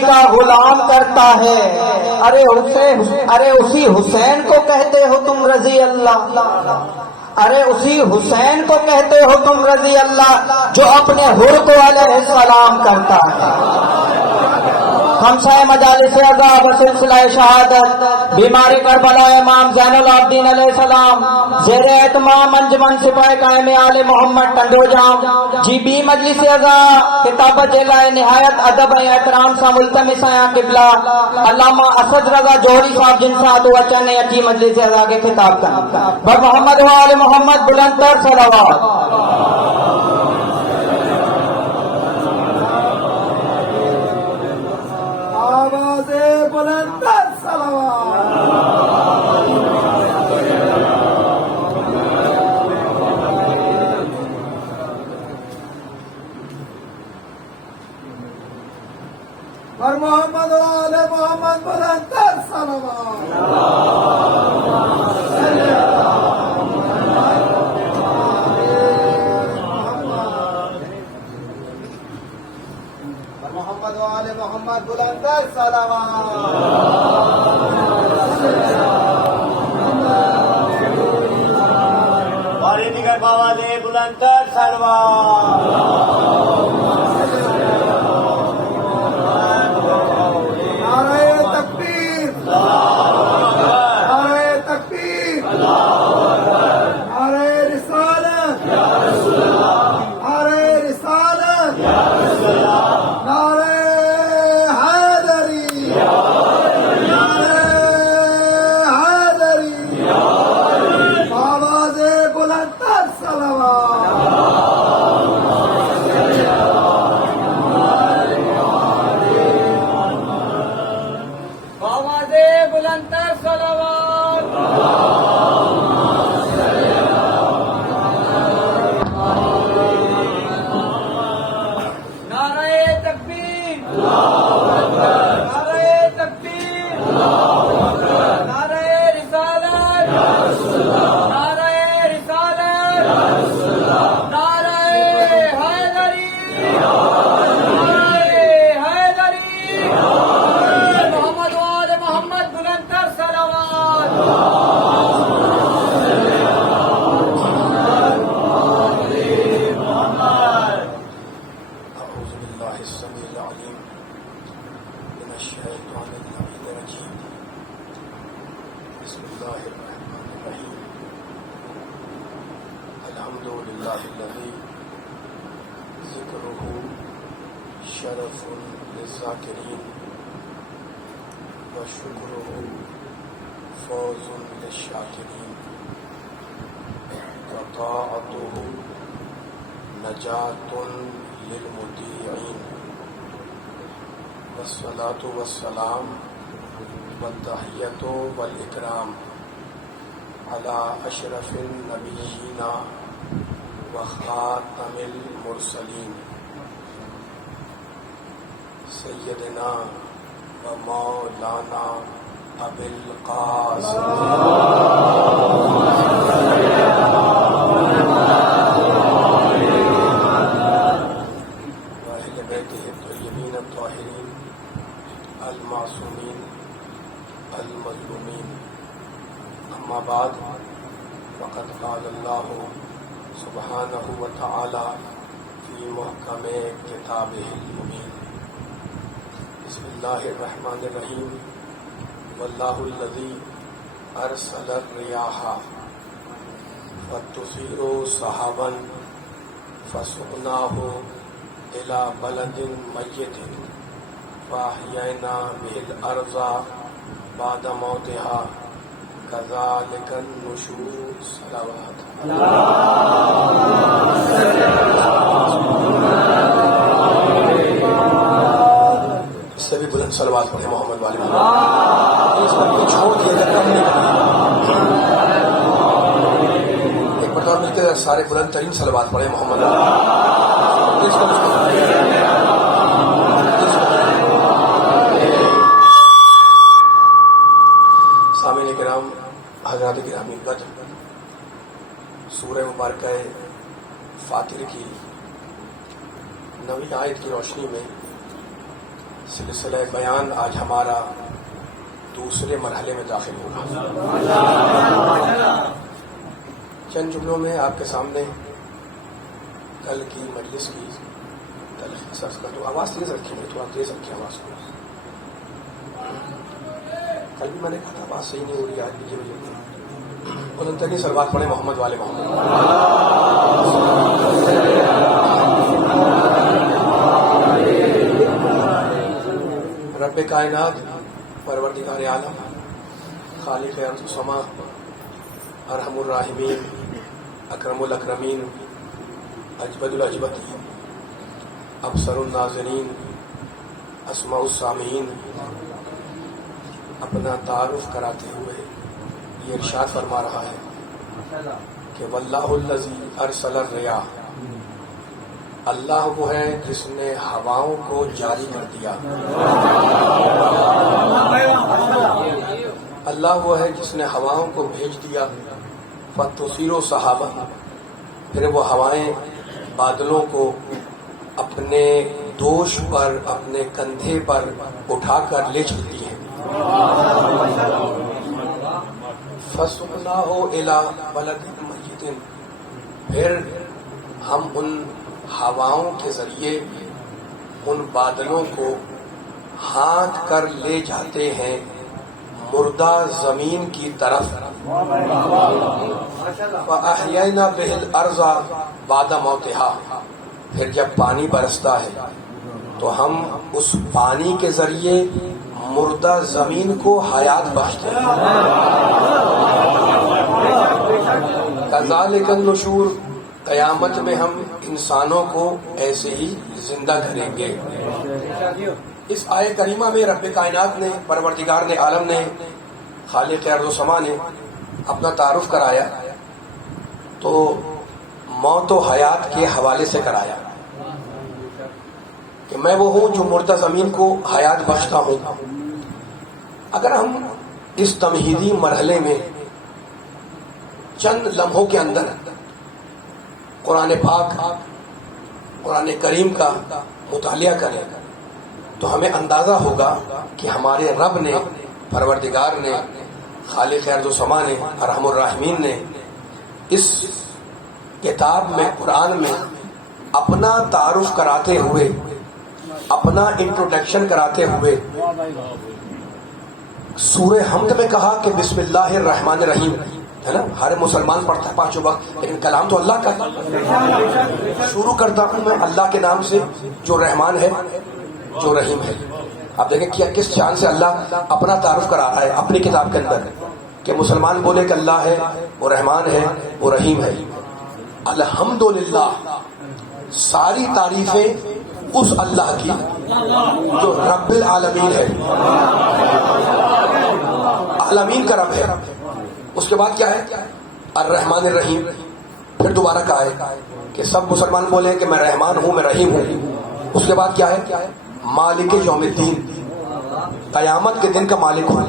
کا غلام کرتا ہے. ارے اسی حسین کو کہتے ہو تم رضی اللہ. ارے اسی حسین کو کہتے ہو تم رضی اللہ جو اپنے حر کو علیہ السلام کرتا ہے. ہمسہ مجالس عذاب سلسلہ شہادت بیماری کربلا امام زین العابدین علیہ السلام زیر اہتمام انجمن سپاہی قائم آل محمد ٹنڈو جام جی بی مجلس عزا کتاب جلائے نہایت ادب احترام سا ملتمس ہیں قبلہ علامہ اسد رضا جوہری صاحب جن ساتھ وچن اچھی مجلس عزا کے خطاب کرنا بر محمد و آل محمد بلندتر صلوات. اور محمد و آل محمد بلندتر صلوات. محمد و آل محمد بلندتر صلوات. باری دیگر بآواز بلندتر صلوات. شرف للذاکرین وشکرہ فوز للشاکرین وطاعتہ نجات للمطیعین والصلاة والسلام والتحیۃ والاکرام علی اشرف النبیین وخاتم المرسلین سیدنا و مولانا ابی القاسم واہل بیتہ الطیبین الطاہرین المعصومین المظلومین. اما بعد فقد قال اللہ سبحانہ وتعالی فی محکم کتابہ المبین. بسم اللہ الرحمن الرحیم. واللہ الذی ارسل الریاح فتثیر سحابا فسقناہ الی بلد میت فاحیینا بہ الارض بعد موتها کذالک النشور. صلوات. اس سے بھی بلند صلوات پڑھیں محمد والی چھوڑ دیا ایک مرتبہ مل کے سارے بلند ترین صلوات پڑھیں محمد سامعین کرام حضرات گرامی قدر سورہ مبارکہ فاطر کی 9ویں آیت کی روشنی میں سلسلہ بیان آج ہمارا دوسرے مرحلے میں داخل ہوگا. چند جملوں میں آپ کے سامنے کل کی مجلس کی تلخیص کر دو. آواز تیز رکھیں گے تو آپ تیز رکھیں آواز کو. کل بھی میں نے کہا تھا آواز صحیح نہیں ہو رہی. آج بھی بلندترین صلوات پڑھیں محمد والے محمد. رب کائنات، پروردگار عالم، خالق ارض و سما، ارحم الراحمین، اکرم الاکرمین، اجود الاجودین، ابصر الناظرین، اسمع السامعین، اپنا تعارف کراتے ہوئے یہ ارشاد فرما رہا ہے کہ واللہ الذی ارسل الرياح، اللہ وہ ہے جس نے ہواؤں کو جاری کر دیا. اللہ وہ ہے جس نے ہواؤں کو بھیج دیا. فتصیر سحابا، پھر وہ ہوائیں بادلوں کو اپنے دوش پر، اپنے کندھے پر اٹھا کر لے چلتی ہیں. فَسُقْنَاهُ إِلَىٰ بَلَدٍ مَّيِّتٍ، پھر ہم ان ہواؤں کے ذریعے ان بادلوں کو ہانک کر لے جاتے ہیں مردہ زمین کی طرف. فَأَحْيَيْنَا بِهِ الْأَرْضَ بَعْدَ مَوْتِهَا، پھر جب پانی برستا ہے تو ہم اس پانی کے ذریعے مردہ زمین کو حیات بخشتے ہیں. کذالک النشور، قیامت میں ہم انسانوں کو ایسے ہی زندہ کریں گے. اس آیت کریمہ میں رب کائنات نے، پروردگار نے عالم نے، خالق ارض و سما نے اپنا تعارف کرایا تو موت و حیات کے حوالے سے کرایا کہ میں وہ ہوں جو مردہ زمین کو حیات بخشتا ہوں. اگر ہم اس تمہیدی مرحلے میں چند لمحوں کے اندر قرآن پاک، قرآن کریم کا مطالعہ کریں تو ہمیں اندازہ ہوگا کہ ہمارے رب نے، پروردگار نے، خالق ارض و سما نے، ارحم الراحمین نے اس کتاب میں، قرآن میں اپنا تعارف کراتے ہوئے، اپنا انٹروڈکشن کراتے ہوئے سورہ حمد میں کہا کہ بسم اللہ الرحمن الرحیم، ہے نا. ہر مسلمان پڑھتا ہے پانچوں وقت، لیکن کلام تو اللہ کا ہے. شروع کرتا ہوں میں اللہ کے نام سے جو رحمان ہے، جو رحیم ہے. آپ دیکھیں کیا کس شان سے اللہ اپنا تعارف کرا رہا ہے اپنی کتاب کے اندر کہ مسلمان بولے کہ اللہ ہے، وہ رحمان ہے، وہ رحیم ہے. الحمدللہ، ساری تعریفیں اس اللہ کی جو رب العالمین ہے، عالمین کا رب ہے. اس کے بعد کیا ہے؟ الرحمن الرحیم. پھر دوبارہ کہا ہے کہ سب مسلمان بولے کہ میں رحمان ہوں، میں رحیم ہوں. اس کے بعد کیا ہے؟ مالک یوم الدین، قیامت کے دن کا مالک ہوں.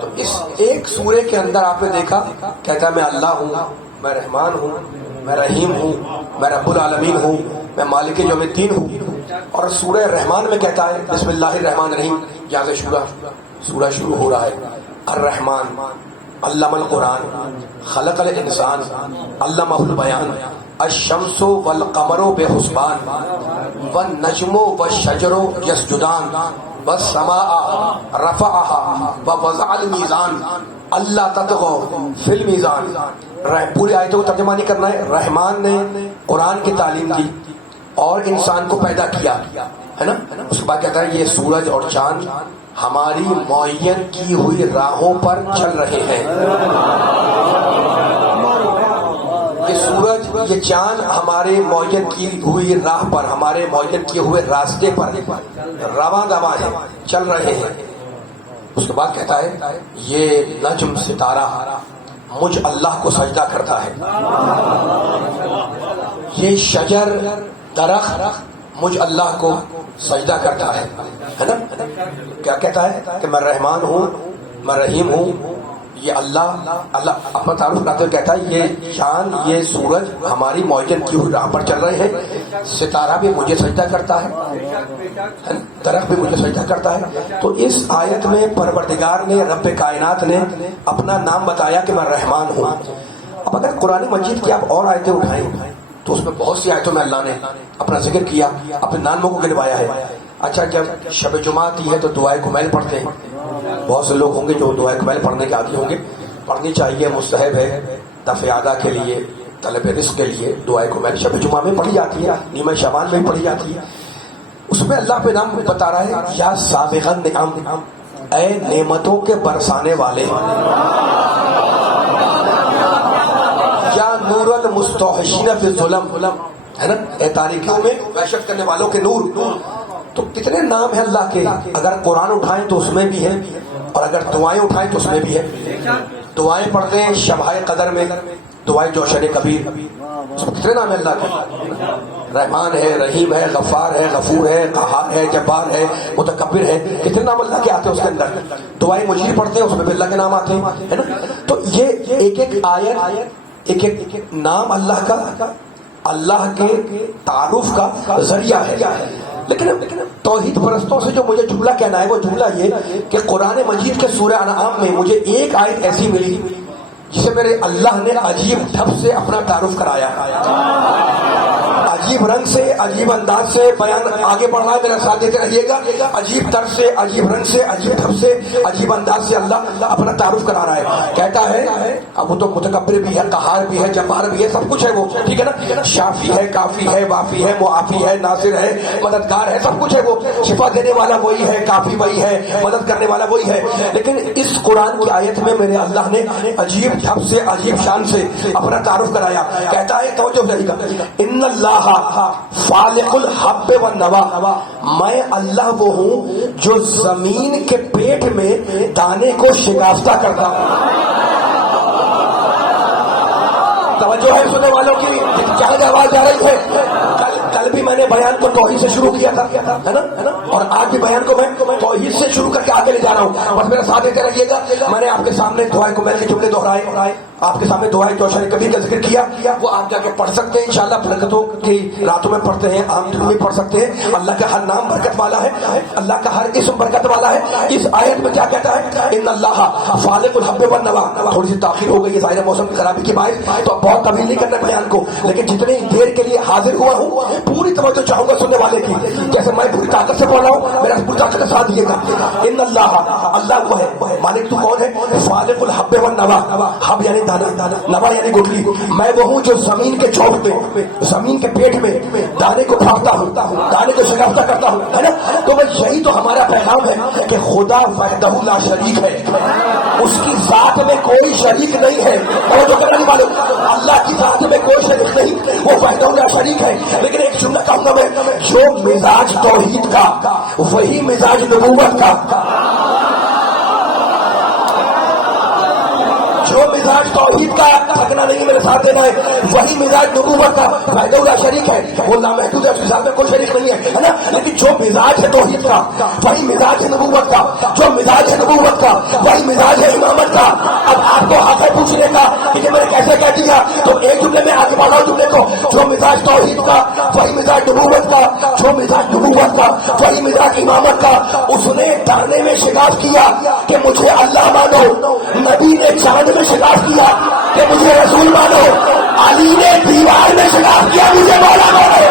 تو اس ایک سورے کے اندر آپ نے دیکھا کہتا ہے میں اللہ ہوں، میں رحمان ہوں، میں رحیم ہوں، میں رب العالمین ہوں، میں مالک یوم الدین ہوں. اور سورہ رحمان میں کہتا ہے بسم اللہ الرحمن الرحیم. یہاں سے سورہ شروع ہو رہا ہے. الرحمن علم القرآن، خلق الانسان، علمہ البیان، الشمس والقمر بحسبان، والنجم والشجر یسجدان، والسماء رفعها ووضع الميزان اللہ تطغوا فی المیزان. پوری آیتوں کو ترجمہ نہیں کرنا ہے. رحمان نے قرآن کی تعلیم دی اور انسان کو پیدا کیا، ہے نا. اس کے بعد کہتا ہے یہ سورج اور چاند ہماری معین کی ہوئی راہوں پر چل رہے ہیں. یہ سورج، یہ چاند ہمارے معین کی ہوئی راہ پر، ہمارے معین کیے ہوئے راستے پر رواں دواں ہیں، چل رہے ہیں. اس کے بعد کہتا ہے یہ نجم، ستارہ مجھ اللہ کو سجدہ کرتا ہے. یہ شجر، درخت مجھ اللہ کو سجدہ کرتا ہے نا. کیا کہتا ہے کہ میں رحمان ہوں، میں رحیم ہوں. یہ اللہ اپنا تعارف کراتے ہوئے کہتا ہے یہ چاند، یہ سورج ہماری معین کی ہوئی راہ پر چل رہے ہیں. ستارہ بھی مجھے سجدہ کرتا ہے. درخت بھی مجھے سجدہ کرتا ہے. تو اس آیت میں پروردگار نے، رب کائنات نے اپنا نام بتایا کہ میں رحمان ہوں. اب اگر قرآن مجید کی آپ اور آیتیں اٹھائیں تو اس میں بہت سی آیتوں میں اللہ نے اپنا ذکر کیا، اپنے ناموں کو گنوایا ہے. اچھا، جب شب جمعہ آتی ہے تو دعائے کمیل پڑھتے ہیں. بہت سے لوگ ہوں گے جو دعائے کمیل پڑھنے کے عادی ہوں گے. پڑھنی چاہیے، مستحب ہے. دفع اعداء کے لیے، طلب رزق کے لیے دعائے کمیل شب جمعہ میں پڑھی جاتی ہے، نیمہ شعبان میں پڑھی جاتی ہے. اس میں اللہ پہ نام بتا رہا ہے، یا سابغ النعم، اے نعمتوں کے برسانے والے، یا نور المستوحشین فی الظلم، ہے نا، اے تاریکیوں میں وحشت کرنے والوں کے نور. تو کتنے نام ہیں اللہ کے. اگر قرآن اٹھائیں تو اس میں بھی ہے، اور اگر دعائیں اٹھائیں تو اس میں بھی ہے. دعائیں پڑھتے ہیں شبائے قدر میں، دعائیں جوشن کبیر، اس میں کتنے نام ہیں اللہ کے. رحمان ہے، رحیم ہے، غفار ہے، غفور ہے، قہار ہے، جبار ہے، متکبر ہے. کتنے نام اللہ کے آتے ہیں اس کے اندر. دعائیں مجید پڑھتے ہیں، اس میں بھی اللہ کے نام آتے ہیں، ہے نا. تو یہ ایک ایک آیت، ایک ایک نام اللہ کا، اللہ کے تعارف کا ذریعہ ہے. لیکن توحید پرستوں سے جو مجھے جملہ کہنا ہے وہ جملہ یہ کہ قرآن مجید کے سورہ انعام میں مجھے ایک آیت ایسی ملی جسے میرے اللہ نے عجیب ڈھب سے اپنا تعارف کرایا، عجیب رنگ سے، عجیب انداز سے. بیان آگے بڑھ رہا ہے، میرا ساتھ دیتے رہیے گا. عجیب طرز سے، عجیب رنگ سے، عجیب ڈھب سے، عجیب انداز سے اللہ اپنا تعارف کرا رہا ہے. کہتا ہے اب وہ تو متکبر بھی ہے، قہار بھی ہے، جبار بھی ہے، سب کچھ ہے وہ، ٹھیک ہے نا. شافی ہے، کافی ہے، وافی ہے، معافی ہے، ناصر ہے، مددگار ہے، سب کچھ ہے وہ. شفا دینے والا وہی ہے، کافی وہی ہے، مدد کرنے والا وہی ہے. لیکن اس قرآن کی آیت میں میرے اللہ نے عجیب ڈھب سے، عجیب شان سے اپنا تعارف کرایا. کہتا ہے توجہ رہے گا، ان اللہ فالق الحب والنوا، میں اللہ وہ ہوں جو زمین کے پیٹ میں دانے کو شکافتہ کرتا ہوں. توجہ ہے سننے والوں کی، کیا آواز آ رہی ہے. کل بھی میں نے بیان کو توحید سے شروع کیا تھا، ہے نا، اور آج بھی بیان کو میں توحید سے شروع کر کے آگے لے جا رہا ہوں. بس میرا ساتھ دیتے رہیے گا. میں نے آپ کے سامنے دعائے کمیل کے جملے دہرائے، آپ کے سامنے دعائے جوشن کبیر کا ذکر کیا. وہ آپ جا کے پڑھ سکتے ہیں انشاءاللہ. برکتوں کی راتوں میں پڑھتے ہیں، عام دنوں میں پڑھ سکتے ہیں. اللہ کا ہر نام برکت والا ہے، اللہ کا ہر اسم برکت والا ہے. اس آیت میں کیا کہتا ہے، ان اللہ فالق الحب والنوا. تھوڑی سی تاخیر ہو گئی ہے ظاہر موسم کی خرابی کی باعث، تو اب بہت طویل نہیں کرنا بیان کو، لیکن جتنی دیر کے لیے حاضر ہوا ہوں پوری توجہ چاہوں گا سننے والے کی. جیسے میں پوری طاقت سے بول رہا ہوں، میرا پوری طاقت کا ساتھ دیے گا. ان اللہ، اللہ وہ ہے، مالک تو کون ہے، فالق الحب والنوا. حب یعنی دانا، نوا یعنی گٹلی. میں وہ ہوں جو زمین کے چوک میں، زمین کے پیٹ میں دانے کو پھاڑتا ہوں، دانے کو شکافتہ کرتا ہوں، ہے نا. تو بس یہی تو ہمارا پیغام ہے کہ خدا وحدہ لا شریک ہے، اس کی ذات میں کوئی شریک نہیں ہے. اور جو کرنے والے اللہ کی ذات میں کوئی شریک نہیں، وہ وحدہ لا شریک ہے. لیکن ایک جملہ کہوں گا میں، جو مزاج توحید کا وہی مزاج نبوت کا، جو مزاج توحید کا تھکنا نہیں، میرے ساتھ دینا ہے، وہی مزاج نبوت کا وحدہ لا شریک ہے. وہ لامحدود ہے، اس کے ساتھ میں کوئی شریک نہیں ہے نا. لیکن جو مزاج ہے توحید کا وہی مزاج ہے نبوت کا، جو مزاج ہے نبوت کا وہی مزاج ہے امامت کا. اب آپ کو حق ہے پوچھنے کا کہ میں نے کیسے کہہ دیا، تو ایک جملے میں آگے بڑھا جملے کو، جو مزاج توحید کا وہی مزاج نبوت کا، جو مزاج نبوت کا وہی مزاج امامت کا. اس نے دانے میں شکاف کیا کہ مجھے اللہ مانو، نبی نے چاند میں شکاف کیا کہ مجھے رسول مانو، علی نے دیوار میں شکاف کیا مجھے مولا مانو.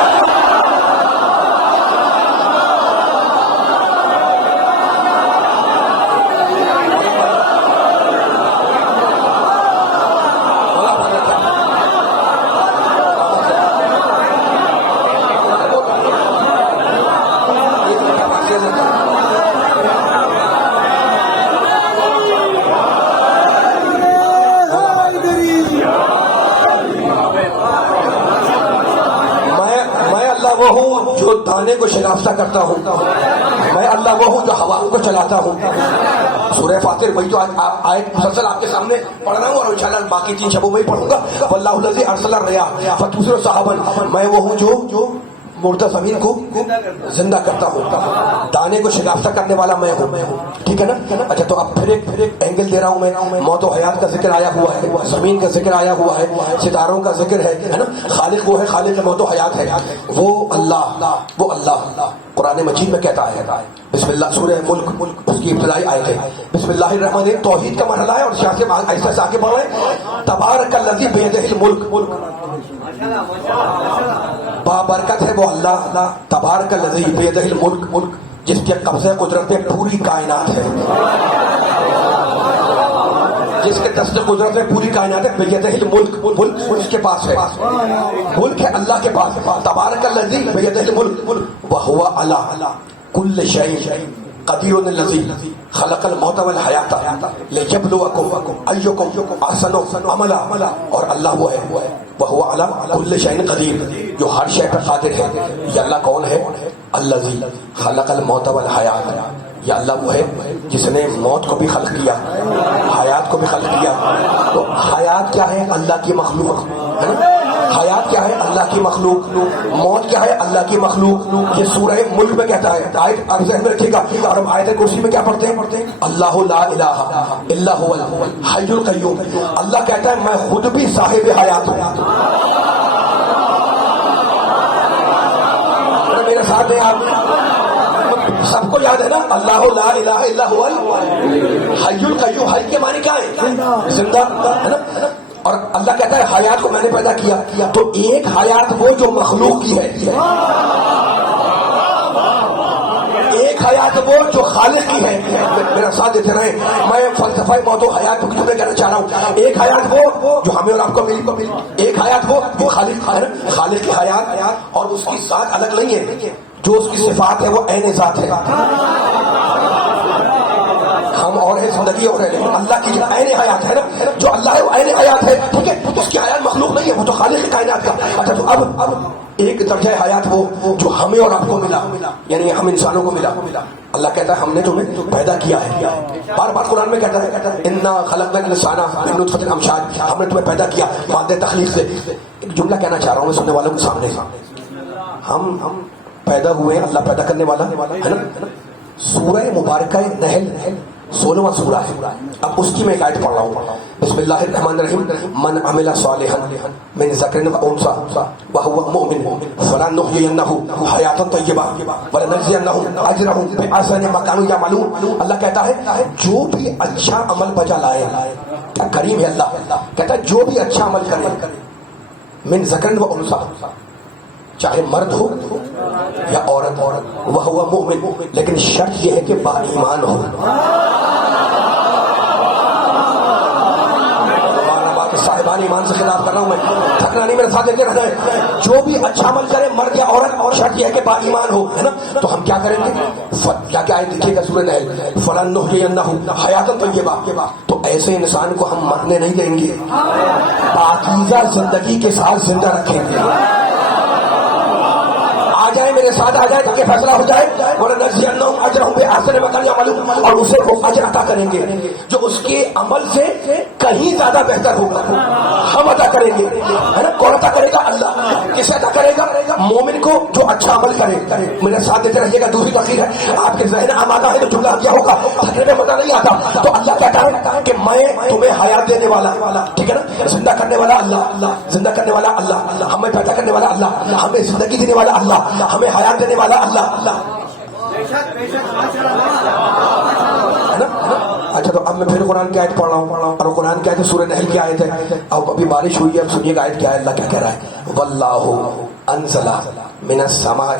وہ ہوں جو دانے کو شکافتہ کرتا ہوں، میں اللہ وہ ہوں جو ہواؤں کو چلاتا ہوں. سورہ فاطر وہی تو آیت مسلسل آپ کے سامنے پڑھ رہا ہوں، اور انشاءاللہ باقی 3 شبوں میں ہی پڑھوں گا. واللہ الذی ارسل الرياح فتثير سحابا، میں وہ ہوں جو مردہ زمین کو زندہ کرتا ہوں, دانے کو شکافتہ کرنے والا میں ہوں. ٹھیک ہے نا. اچھا تو اب پھر ایک اینگل دے رہا ہوں میں. موت و حیات کا ذکر آیا ہوا ہے, زمین کا ذکر آیا ہوا ہے, ستاروں کا ذکر ہے نا. خالق وہ ہے, خالق موت و حیات ہے, وہ اللہ قرآن مجید میں کہتا ہے. بسم اللہ, سورہ ملک اس کی ابتدائی آیت ہے. بسم اللہ الرحمن الرحیم توحید کا مرحلہ ہے, اور شاہ سے ایسا سے آگے بڑھ رہے ہیں. تبارک الذی بیدہ الملک, بابرکت ہے وہ اللہ. تبارک الذی بیدہ الملک, جس کے قبضہ قدرت میں پوری کائنات ہے, جس کے دست قدرت میں پوری کائنات ہے. بیدہ الملک, ملک اس کے پاس ہے, ملک ہے اللہ کے پاس. تبارک الذی بیدہ الملک وہو علی کل شیء قدیر الذی خلق الموت والحیات لیبلوکم ایکم احسن عملا. اور اللہ وہ ہے وہو علی کل شیء قدیر, جو ہر شے پر قادر ہے. یہ اللہ کون ہے؟ الذی خلق الموت والحیات. یہ اللہ وہ ہے جس نے موت کو بھی خلق کیا, حیات کو بھی خلق کیا. تو حیات کیا ہے؟ اللہ کی مخلوق ہے نا. حیات کیا ہے؟ اللہ کی مخلوق. موت کیا ہے؟ اللہ کی مخلوق. یہ سورہ ملک میں کہتا ہے. آیت آپ ذہن میں رکھیے گا. اور ہم آیت کرسی میں کیا پڑھتے ہیں؟ اللہ لا الہ الا هو الحی القیوم. اللہ کہتا ہے میں خود بھی صاحب حیات ہوں. میرے ساتھ ہیں آپ, سب کو یاد ہے نا, اللہ لا الہ الا هو الحی القیوم. حی کے معنی کیا ہے؟ زندہ ہے نا. اور اللہ کہتا ہے حیات کو میں نے پیدا کیا. تو ایک حیات وہ جو مخلوق کی ہے, ایک حیات وہ جو خالق کی ہے. میرا ساتھ دیتے رہے. میں فلسفہ موت و حیات کو تمہیں کہنا چاہ رہا ہوں. ایک حیات وہ جو ہمیں اور آپ کو ملی, ایک حیات وہ خالق ہے, خالق کی حیات. اور اس کی ذات الگ نہیں ہے, جو اس کی صفات ہے وہ عین ذات ہے. ہم اور ہے, زندگی اور ہے, لیکن اللہ کی عین حیات ہے نا, جو اللہ ہے وہ عین حیات ہے. ٹھیک ہے, اس کی حیات مخلوق نہیں ہے, وہ تو خالق کائنات کا. اچھا تو اب ایک درجہ حیات وہ جو ہمیں اور آپ کو ملا, یعنی ہم انسانوں کو ملا. اللہ کہتا ہے ہم نے تمہیں پیدا کیا ہے. بار بار قرآن میں کہتا ہے انا خلقنا الانسان من نطفۃ امشاج, ہم نے تمہیں پیدا کیا مادہ تخلیق سے. ایک جملہ کہنا چاہ رہا ہوں میں سننے والوں کے سامنے. ہم پیدا ہوئے, اللہ پیدا کرنے والا ہے نا. سورہ مبارکہ نحل 16واں سورہ ہے. اب اس کی میں ایک آیت پڑھ رہا ہوں. بسم اللہ الرحمن الرحیم من عمل صالحا من ذکر و انثى وهو مؤمن فلنحيينه حیاتا طیبہ ولنجزینهم اجرهم بأحسن ما كانوا يعملون. اللہ کہتا ہے جو بھی اچھا عمل بجا لائے, کیا کریم ہے اللہ, کہتا ہے جو بھی اچھا عمل کرے من ذکر و انثى, چاہے مرد ہو یا عورت, وہ مومن, لیکن شرط یہ ہے کہ با ایمان ہو. صاحبان ایمان سے خلاف کر رہا ہوں میں, تھکنا نہیں, میرے ساتھ دیتے رہنا ہے. جو بھی اچھا عمل کرے مرد یا عورت, اور شرط یہ ہے کہ با ایمان ہو, ہے نا. تو ہم کیا کریں گے؟ کیا آیت دیکھیے گا سورہ نحل, فلنحيينه حیاتا طیبہ. تو ایسے انسان کو ہم مرنے نہیں دیں گے, پاکیزہ زندگی کے ساتھ زندہ رکھیں گے. آ جائے میرے ساتھ, آ جائے تاکہ فیصلہ ہو جائے. وَلَنَجْزِيَنَّهُمْ أَجْرَهُمْ بِأَحْسَنِ مَا كَانُوا يَعْمَلُونَ, اور اسے وہ اجر عطا کریں گے جو اس کے عمل سے کہیں زیادہ بہتر ہوگا. ہم عطا کریں گے, ہے نا. کون عطا کرے گا؟ اللہ. کسے عطا کرے گا؟ مومن کو جو اچھا عمل کرے. میرے ساتھ دیتے رہیے گا. دوسری تقریر ہے, آپ کے ذہن آمادہ ہے تو جملہ کیا ہوگا, تقریر میں مزہ نہیں آتا. تو اللہ کہتا ہے کہ میں تمہیں حیات دینے والا, ٹھیک ہے نا, زندہ کرنے والا اللہ, زندہ کرنے والا اللہ, ہمیں پیدا کرنے والا اللہ, ہمیں زندگی دینے والا اللہ, ہمیں حیات دینے والا اللہ. اچھا تو اب میں پھر قرآن کی آیت پڑھ رہا ہوں, اور قرآن کی آیت سورہ نحل کی آیت ہے. اب ابھی بارش ہوئی ہے, اب سنیے گا آیت کیا ہے. اللہ کیا کہہ رہا ہے؟ واللہ انزل من السماء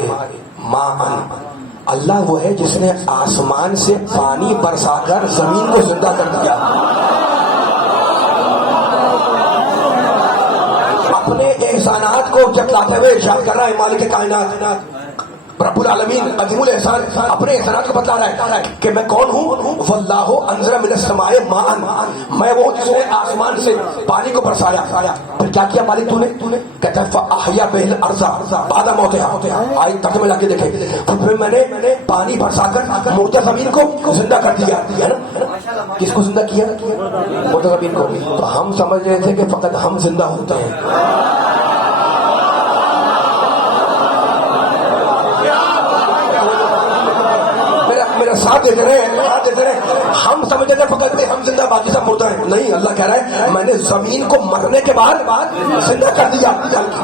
ماء, اللہ وہ ہے جس نے آسمان سے پانی برسا کر زمین کو زندہ کر دیا. اپنے احسانات کو جتلاتے ہوئے ارشاد کر رہا ہے مالک کائنات رب العالمین عظیم الاحسان, اپنے احسانات کو بتا رہا ہے کہ میں کون ہوں. واللہ انزل من السماء ماء, میں وہ جس نے آسمان سے پانی کو برسایا. پھر کیا کیا مالک تو نے؟ کہتا ہے فاحیا بہ الارض بعد موتها. آیت ترجمہ لا کے دیکھیں. پھر میں نے پانی برسا کر مردہ زمین کو زندہ کر دیا, ہے نا. کس کو زندہ کیا؟ مردہ زمین کو. تو ہم سمجھ رہے تھے کہ فقط ہم زندہ ہوتے ہیں, میرا ساتھ دیتے رہے ہم سمجھتے ہیں فقط ہم زندہ باقی سب مردہ ہیں. نہیں, اللہ کہہ رہا ہے میں نے زمین کو مرنے کے بعد زندہ کر دیا.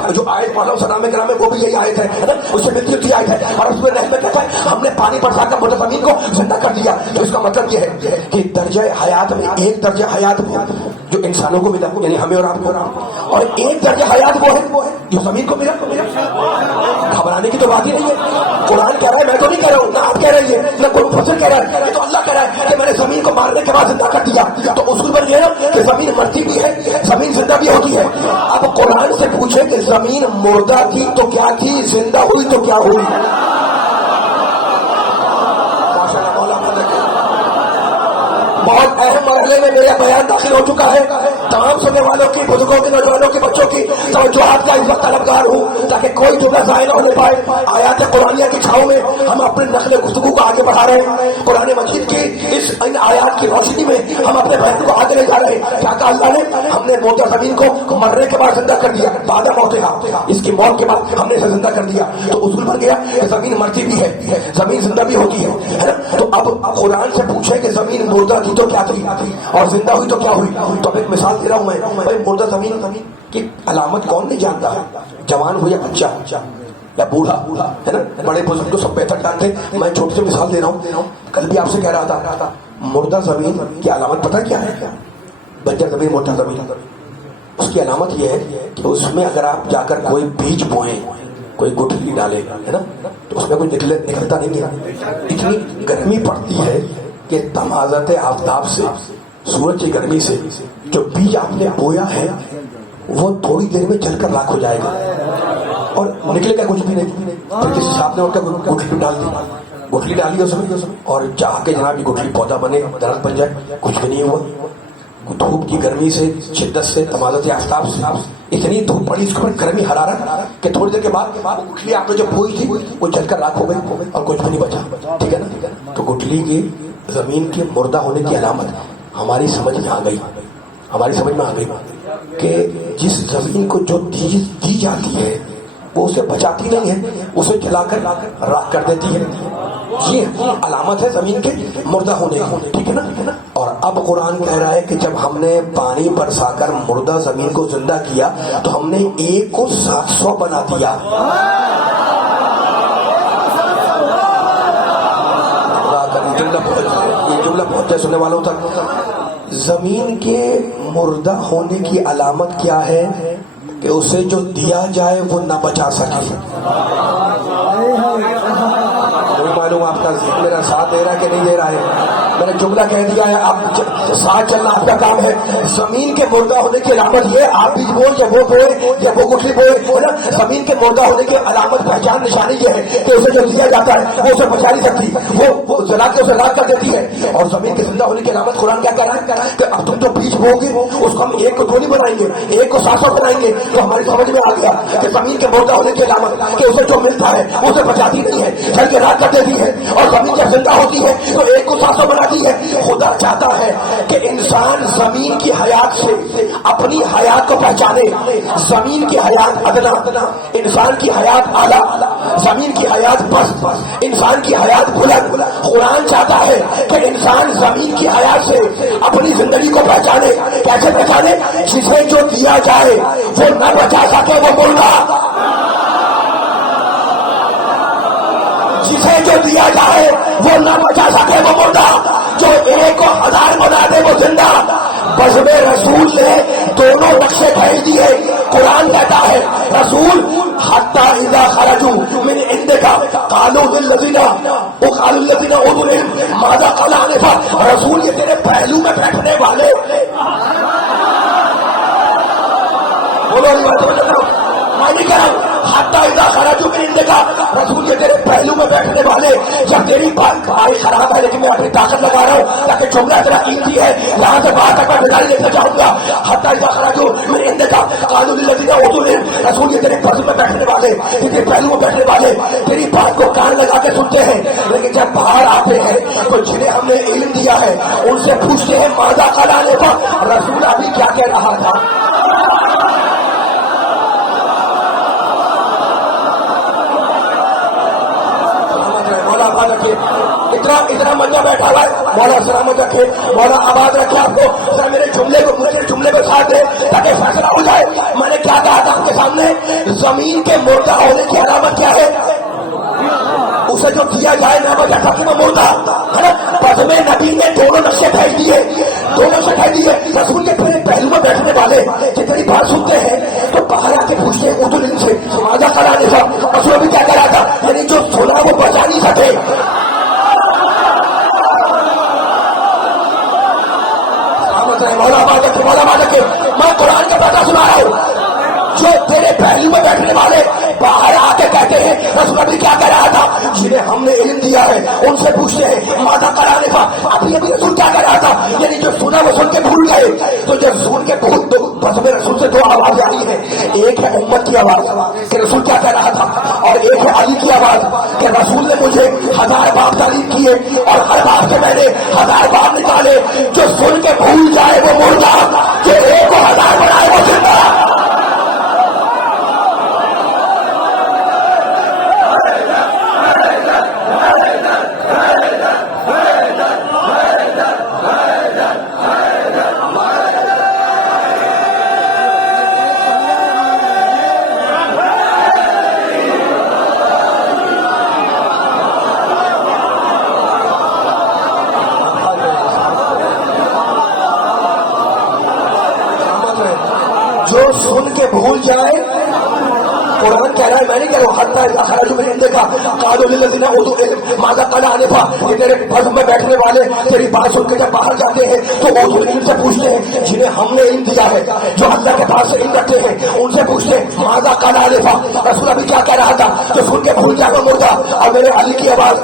جو آیت پڑھا سلام کرام میں وہ بھی یہی آیت ہے نا, اس سے ملتی ہوتی آیت ہے. اور اس میں رحمت کہتا ہے ہم نے پانی برسا کر مردہ زمین کو زندہ کر دیا. تو اس کا مطلب یہ ہے کہ درجہ حیات میں ایک درجہ حیات وہ جو انسانوں کو ملا, یعنی ہمیں اور آپ کو, اور ایک درجہ حیات وہ ہے جو زمین کو ملا. گھبرانے کی تو بات ہی نہیں ہے. قرآن کہہ رہا ہے, میں تو نہیں کہہ رہا ہوں, نہ آپ کہہ رہے ہیں, نہ کوئی مفسر کہہ رہا ہے, یہ تو اللہ کہہ رہا ہے کہ میں نے زمین کو مارنے کے بعد زندہ کر دیا. تو اصول پر یہ ہے کہ زمین مرتی بھی ہے, زمین زندہ بھی ہوتی ہے. اب قرآن سے پوچھے کہ زمین مردہ تھی تو کیا تھی, زندہ ہوئی تو کیا ہوئی. بہت اہم مرحلے میں میرا بیان داخل ہو چکا ہے. تمام سننے والوں کی, بزرگوں کی, نوجوانوں کی, بچوں کی توجہات کا اس وقت طلبگار ہوں تاکہ کوئی جملہ ضائع نہ ہونے پائے. آیات قرآنیہ کی چھاؤں میں ہم اپنے نقل گفتگو کو آگے بڑھا رہے ہیں. قرآن مجید کی ان آیات کی روشنی میں ہم اپنے بہن کو آگے لے جا رہے ہیں. کیا کہا اللہ نے, ہم نے موجودہ زمین کو مرنے کے بعد زندہ کر دیا. بعد موتہا, اس کی موت کے بعد ہم نے اسے زندہ کر دیا. تو اصول بن گیا کہ زمین مرتی بھی ہے, زمین زندہ بھی ہوتی ہے نا. تو اب قرآن سے پوچھے کہ زمین مردہ تھی تو کیا تھی اور زندہ ہوئی تو کیا ہوئی. تو اب ایک مثال دے رہا ہوں میں. بھائی مردہ زمین کی علامت کون نہیں جانتا ہے, جوان ہو یا بچہ یا بوڑھا ہے نا, بڑے بزرگ تو سب بہتر جانتے ہیں. میں چھوٹی سی مثال دے رہا ہوں. کل بھی آپ سے کہہ رہا تھا مردہ زمین کی علامت پتہ کیا ہے, بنجر زمین, مردہ زمین. اس کی علامت یہ ہے کہ اس میں اگر آپ جا کر کوئی بیج بوئیں, کوئی گٹھلی ڈالے ہے نا, تو اس میں کوئی نکلتا نہیں ہے. اتنی گرمی پڑتی ہے کہ تمازت آفتاب سے, سورج کی گرمی سے جو بیج آپ نے بویا ہے وہ تھوڑی دیر میں جل کر راکھ ہو جائے گا اور نکلے گا کچھ بھی نہیں. پھر کسی صاحب نے ان کا گٹھلی ڈال دی, گٹھلی ڈالی اس میں اور چاہ کے جناب یہ گٹھلی پودا بنے, درخت بن جائے, کچھ بھی نہیں ہوا. دھوپ کی گرمی سے, شدت سے, تمازت آفتاب سے اتنی دھوپ پڑی, اس کے اوپر گرمی حرارت کہ تھوڑی دیر کے بعد وہ گٹھلی آپ نے جو بوئی تھی وہ جل کر راکھ ہو گئی اور کچھ بھی نہیں بچا. ٹھیک ہے نا. تو گٹھلی کی زمین کے مردہ ہونے کی علامت ہماری سمجھ میں آ گئی کہ جس زمین کو جو دی جاتی ہے وہ اسے بچاتی نہیں ہے, اسے جلا کر راکھ کر دیتی ہے. یہ علامت ہے زمین کے مردہ ہونے کی. ٹھیک ہے نا. اور اب قرآن کہہ رہا ہے کہ جب ہم نے پانی برسا کر مردہ زمین کو زندہ کیا تو ہم نے ایک کو 700 بنا دیا. یہ جملہ پہنچ جائے سننے والوں تک. زمین کے مردہ ہونے کی علامت کیا ہے کہ اسے جو دیا جائے وہ نہ بچا سکے. معلوم آپ کا میرا ساتھ دے رہا ہے کہ نہیں دے رہا ہے. میں نے جملہ کہہ دیا ہے, آپ ساتھ چلنا آپ کا کام ہے. زمین کے مردہ ہونے کی علامت یہ, آپ بیج بوئے یا وہ بوئے یا وہ گٹھلی بوئے نا, زمین کے مردہ ہونے کی علامت پہچان نشانی یہ ہے کہ اسے جو دیا جاتا ہے وہ اسے بچا نہیں سکتی, وہ جلا کے اسے راکھ کر دیتی ہے. اور زمین کے زندہ ہونے کی علامت قرآن کیا کہہ رہا ہے کہ اب تم جو بیج بو گے اس کو ہم ایک کو 2 نہیں بنائیں گے, ایک کو 700 بنائیں گے. تو ہماری سمجھ میں آ گیا کہ زمین کے مردہ ہونے کی علامت کہ اسے جو ملتا ہے وہ اسے بچاتی نہیں ہے, جل کے راکھ کر دیتی ہے. اور زمین جب زندہ ہوتی ہے تو ایک کو 700 بناتی ہے. خدا چاہتا ہے کہ انسان زمین کی حیات سے اپنی حیات کو پہچانے. زمین کی حیات ادنا, انسان کی حیات اعلیٰ, زمین کی حیات پست, انسان کی حیات بلند. قرآن چاہتا ہے کہ انسان زمین کی حیات سے اپنی زندگی کو پہچانے. کیسے پہچانے؟ جسے جو دیا جائے وہ نہ بچا سکے وہ مردہ, جسے جو دیا جائے وہ نہ بچا سکے وہ مردہ, جو ایک کو 1000 بنا دے وہ زندہ. بزم رسول نے دونوں نقشے بھیج دیے. قرآن کہتا ہے رسول حتی اذا خرجوا من عندك قالوا للذین اوتوا العلم ماذا قال آنفا. رسول یہ تیرے پہلو میں بیٹھنے والے, بولو میں نہیں کہہ رہا ہوں, حتی اذا خرجوا من عندك, رسول یہ تیرے پہلو میں بیٹھنے والے. جب تیری بات خراب ہے لیکن میں اپنی طاقت لگا رہا ہوں تاکہ جملہ تیرا قیمتی ہے, یہاں سے باہر تک میں بیداری لینا چاہوں گا. حتی اذا خرجوا من عندك قالوا للذین اوتوا العلم, رسول یہ تیرے پہلو میں بیٹھنے والے, یہ تیرے پہلو میں بیٹھنے والے تیری بات کو کان لگا کے سنتے ہیں, لیکن جب باہر آتے ہیں تو جنہیں ہم نے علم دیا ہے ان سے پوچھتے ہیں ماذا قال آنفا, رسول ابھی کیا کہہ رہا تھا. اتنا منجا بیٹھا ہوا ہے. مولا سلامت رکھے, مولا آباد رکھے آپ کو. ذرا میرے جملے کو ساتھ دے تاکہ فیصلہ ہو جائے. میں نے کیا کہا تھا آپ کے سامنے؟ زمین کے مردہ ہونے کی علامت کیا ہے؟ اسے جو دیا جائے نہ جیسا کہ وہ مردہ ہے نا. بزم نبی نے دونوں نقشے بھیج دیے. رسول کے پہلو میں بیٹھنے والے جتنی بات سنتے ہیں تو باہر آ کے پوچھتے ہیں اردو ان سے سماجا کرانے کا. رسول بھی کیا کرا تھا, یعنی جو سنا وہ بچا نہیں سکے. مولا مالک میں قرآن کا پتہ سنا رہا ہوں. جو تیرے پہلو میں بیٹھنے والے باہر آ کے کہتے ہیں رسول ابھی کیا کہہ رہا تھا, جنہیں ہم نے علم دیا ہے ان سے پوچھتے ہیں مادہ کرانے کا. ابھی رسول کیا کہہ رہا تھا, یعنی جو سنا وہ سن کے بھول گئے. تو جب سن کے بھول تو بس میں رسول سے دو آواز آ رہی ہے. ایک ہے امت کی آواز کہ رسول کیا کہہ رہا تھا, اور ایک ہے علی کی آواز کہ رسول نے مجھے 1000 باب تعلیم کیے اور ہر باب سے میں نے 1000 باب نکالے. جو سن کے بھول جائے وہ مردہ, جو ایک کو 1000 بنائے وہ زندہ. جو سن کے بھول جائے, قرآن کہہ رہا ہے, میں نہیں کہہ رہا ہوں. حتیٰ خراج میں نے دیکھا قالوا للذین اوتوا العلم ماذا قال آنفا, یہ تیرے بزم میں بیٹھنے والے تیری بات سن کے جب باہر جاتے ہیں تو اوتوا العلم سے پوچھتے ہیں جنہیں ہم نے علم دیا ہے, جو اللہ کے پاس سے علم رکھتے ہیں ان سے پوچھتے ہیں ماذا قال آنفا. رسول ابھی کیا کہہ رہا تھا, جو سن کے بھول جائے وہ مردہ. اور میرے علی کی آواز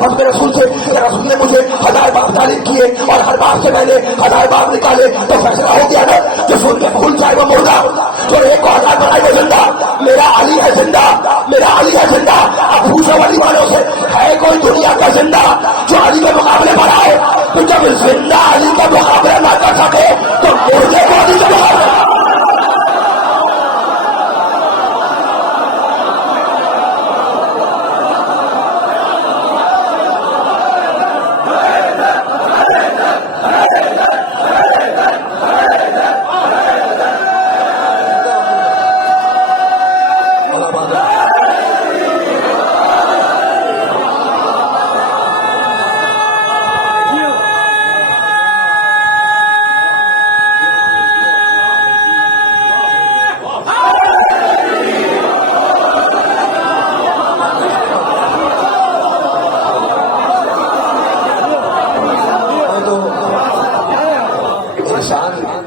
بس میں رسول سے کہ رسول نے مجھے 1000 باب تعلیم کیے اور ہر باب سے میں نے 1000 باب نکالے. تو فیصلہ ہو گیا نا, جو سن کے بھول جائے وہ مردہ, جو ایک کو 1000 بنائے وہ زندہ. میرا علی ہے زندہ, میرا علی ہے زندہ. اب پوچھو علی والوں سے ہے کوئی دنیا کا زندہ جو علی کے مقابلے پر آئے؟ تو جب زندہ علی کا مقابلہ نہ کر سکے تو مردے کو علی کا مقابلہ.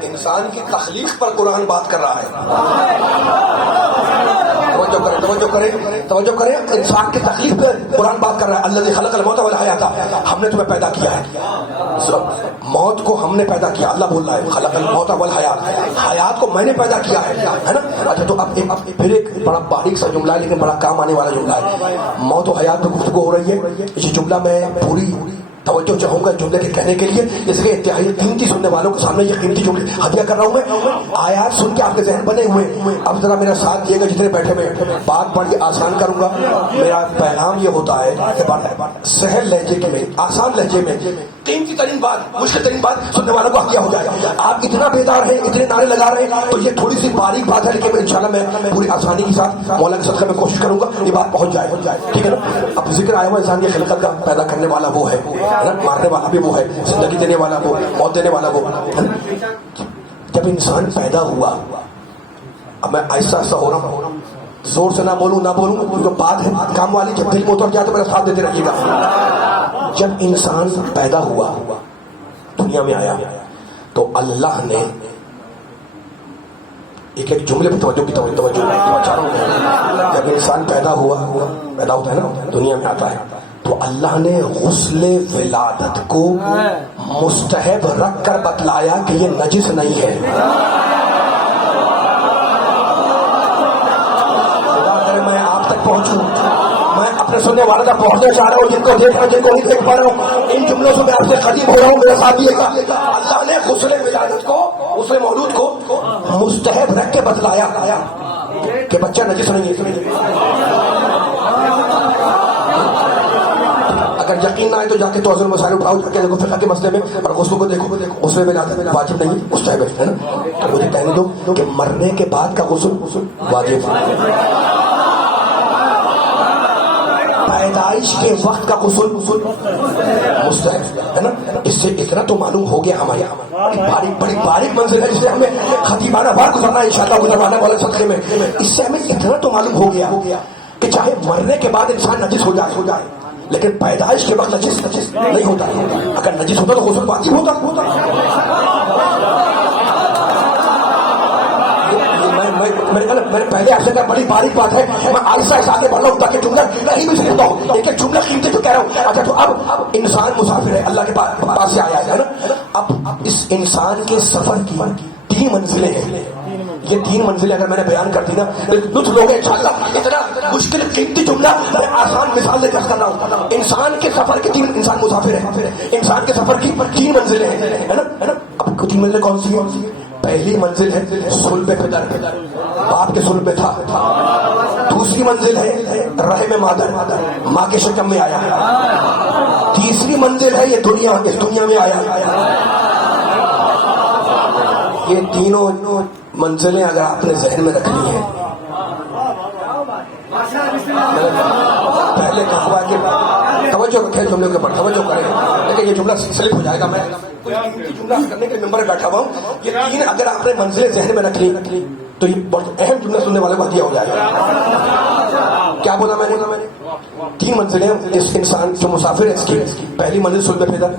انسان کی تخلیق پر قرآن بات کر رہا ہے. توجہ کریں. انسان کی تخلیق پہ قرآن بات کر رہا ہے. الذی خلق الموت والحیات, ہم نے تمہیں پیدا کیا ہے. موت کو ہم نے پیدا کیا, اللہ بول رہا ہے خلق الموت والحیات, حیات کو میں نے پیدا کیا ہے نا. اچھا تو اب پھر ایک بڑا باریک سا جملہ ہے لیکن بڑا کام آنے والا جملہ ہے. موت و حیات پہ گفتگو ہو رہی ہے. یہ جملہ میں پوری توجہ چاہوں گا جملے کے کہنے کے لیے, اس لیے انتہائی قیمتی سننے والوں کے سامنے یہ قیمتی جملے ہدیہ کر رہا ہوں میں. آیات سن کے آپ کے ذہن بنے ہوئے, اب ذرا میرا ساتھ دیے گا جتنے بیٹھے ہوئے. بات بڑی آسان کروں گا. میرا پیغام یہ ہوتا ہے کہ سہل لہجے میں, آسان لہجے میں قیمتی ترین بات, مشکل ترین بات سننے والوں کو ہدیہ ہو جائے. آپ اتنا بیدار ہیں, اتنے نعرے لگا رہے ہیں, تو یہ تھوڑی سی باریک بات ہے لیکن انشاءاللہ میں پوری آسانی کے ساتھ مولا کے صدقے میں کوشش کروں گا یہ بات پہنچ جائے. ٹھیک ہے نا. اب ذکر آیا ہوا انسان کی خلقت کا, پیدا کرنے والا وہ ہے, مارنے والا بھی وہ ہے, زندگی دینے والا وہ, موت دینے والا وہ. جب انسان پیدا ہوا, اب میں ایسا ہو رہا ہوں, زور سے نہ بولوں جو بات ہے کام والی, جب دل میں اتر جائے تو میرا ساتھ دیتے رہیے گا. جب انسان پیدا ہوا, دنیا میں آیا, تو اللہ نے ایک جملے پہ توجہ چاہ رہا ہوں. جب انسان پیدا ہوتا ہے نا, دنیا میں آتا ہے, تو اللہ نے غسل ولادت کو مستحب رکھ کر بتلایا کہ یہ نجس نہیں ہے. میں آپ تک پہنچوں, میں اپنے سننے والوں تک پہنچنا چاہ رہا ہوں, جن کو دیکھ رہا ہوں جن کو نہیں دیکھ پا رہا ہوں, ان جملوں سے میں آپ سے قریب ہو رہا ہوں, میرے ساتھ دیے گا. اللہ نے غسل ولادت کو, غسل مولود کو مستحب رکھ کے بتلایا کہ بچہ نجس نہیں ہے. اگر یقین یقین نہ آئے تو جا کے توازن مسائل اٹھاؤ، جا کے دیکھو فقہ کے مسئلے میں، اور غسل کو دیکھو، غسل میں ولادت واجب نہیں مستحب ہے نا. تو مجھے کہنے دو کہ مرنے کے بعد کا غسل واجب ہے، پیدائش کے وقت کا غسل مستحب ہے نا. اس سے اتنا تو معلوم ہو گیا ہمارے بڑی باریک منزل ہے جسے ہمیں خطیبانہ بار گزرنا ہے انشاءاللہ گزروانے والے صدقے میں. اس سے ہمیں اتنا تو معلوم ہو گیا کہ چاہے مرنے کے بعد انسان نجس ہو جائے لیکن پیدائش کے وقت نجس نہیں ہوتا. اگر نجس ہوتا تو غسل واجب ہوتا. میں نے پہلے آپ سے کہا بڑی باریک بات ہے، میں آہستہ آگے بڑھ رہا ہوں تاکہ جملہ کہیں بھی سمجھتا ہوں. ایک جملہ قیمتی جو کہہ رہا ہوں. اچھا تو اب انسان مسافر ہے، اللہ کے پاس سے آیا ہے نا. اب اس انسان کے سفر کی 3 منزلیں ہیں. یہ 3 منزلیں اگر میں نے بیان کر دی نا لطف لوگ انشاءاللہ. اتنا مشکل قیمتی جملہ میں آسان مثال لے کر رہا ہوں. انسان کے سفر کی 3، انسان مسافر ہے، انسان کے سفر کی 3 منزلیں ہیں ہے نا. اب 3 منزلیں کون سی ہیں؟ پہلی منزل ہے صلب پدر، باپ کے صلب میں تھا. دوسری منزل ہے رحم مادر، ماں کے شکم میں آیا. تیسری منزل ہے یہ دنیا، اس دنیا میں آیا. یہ تینوں منزلیں اگر آپ نے ذہن میں رکھنی ہے، پہلے کہا کہ توجہ رکھیں جملے کے اوپر، توجہ کریں. لیکن یہ جملہ سلپ ہو جائے گا، میں کوئی جملہ کرنے کے ممبر بیٹھا ہوا ہوں. یہ 3 اگر آپ نے منزلیں ذہن میں رکھ لی تو یہ بہت اہم جملہ سننے والے کو ہدیہ ہو جائے گا. کیا بولا میں نے؟ 3 منزلیں اس انسان جو مسافر ہے اس کی. پہلی منزل صلب پدر،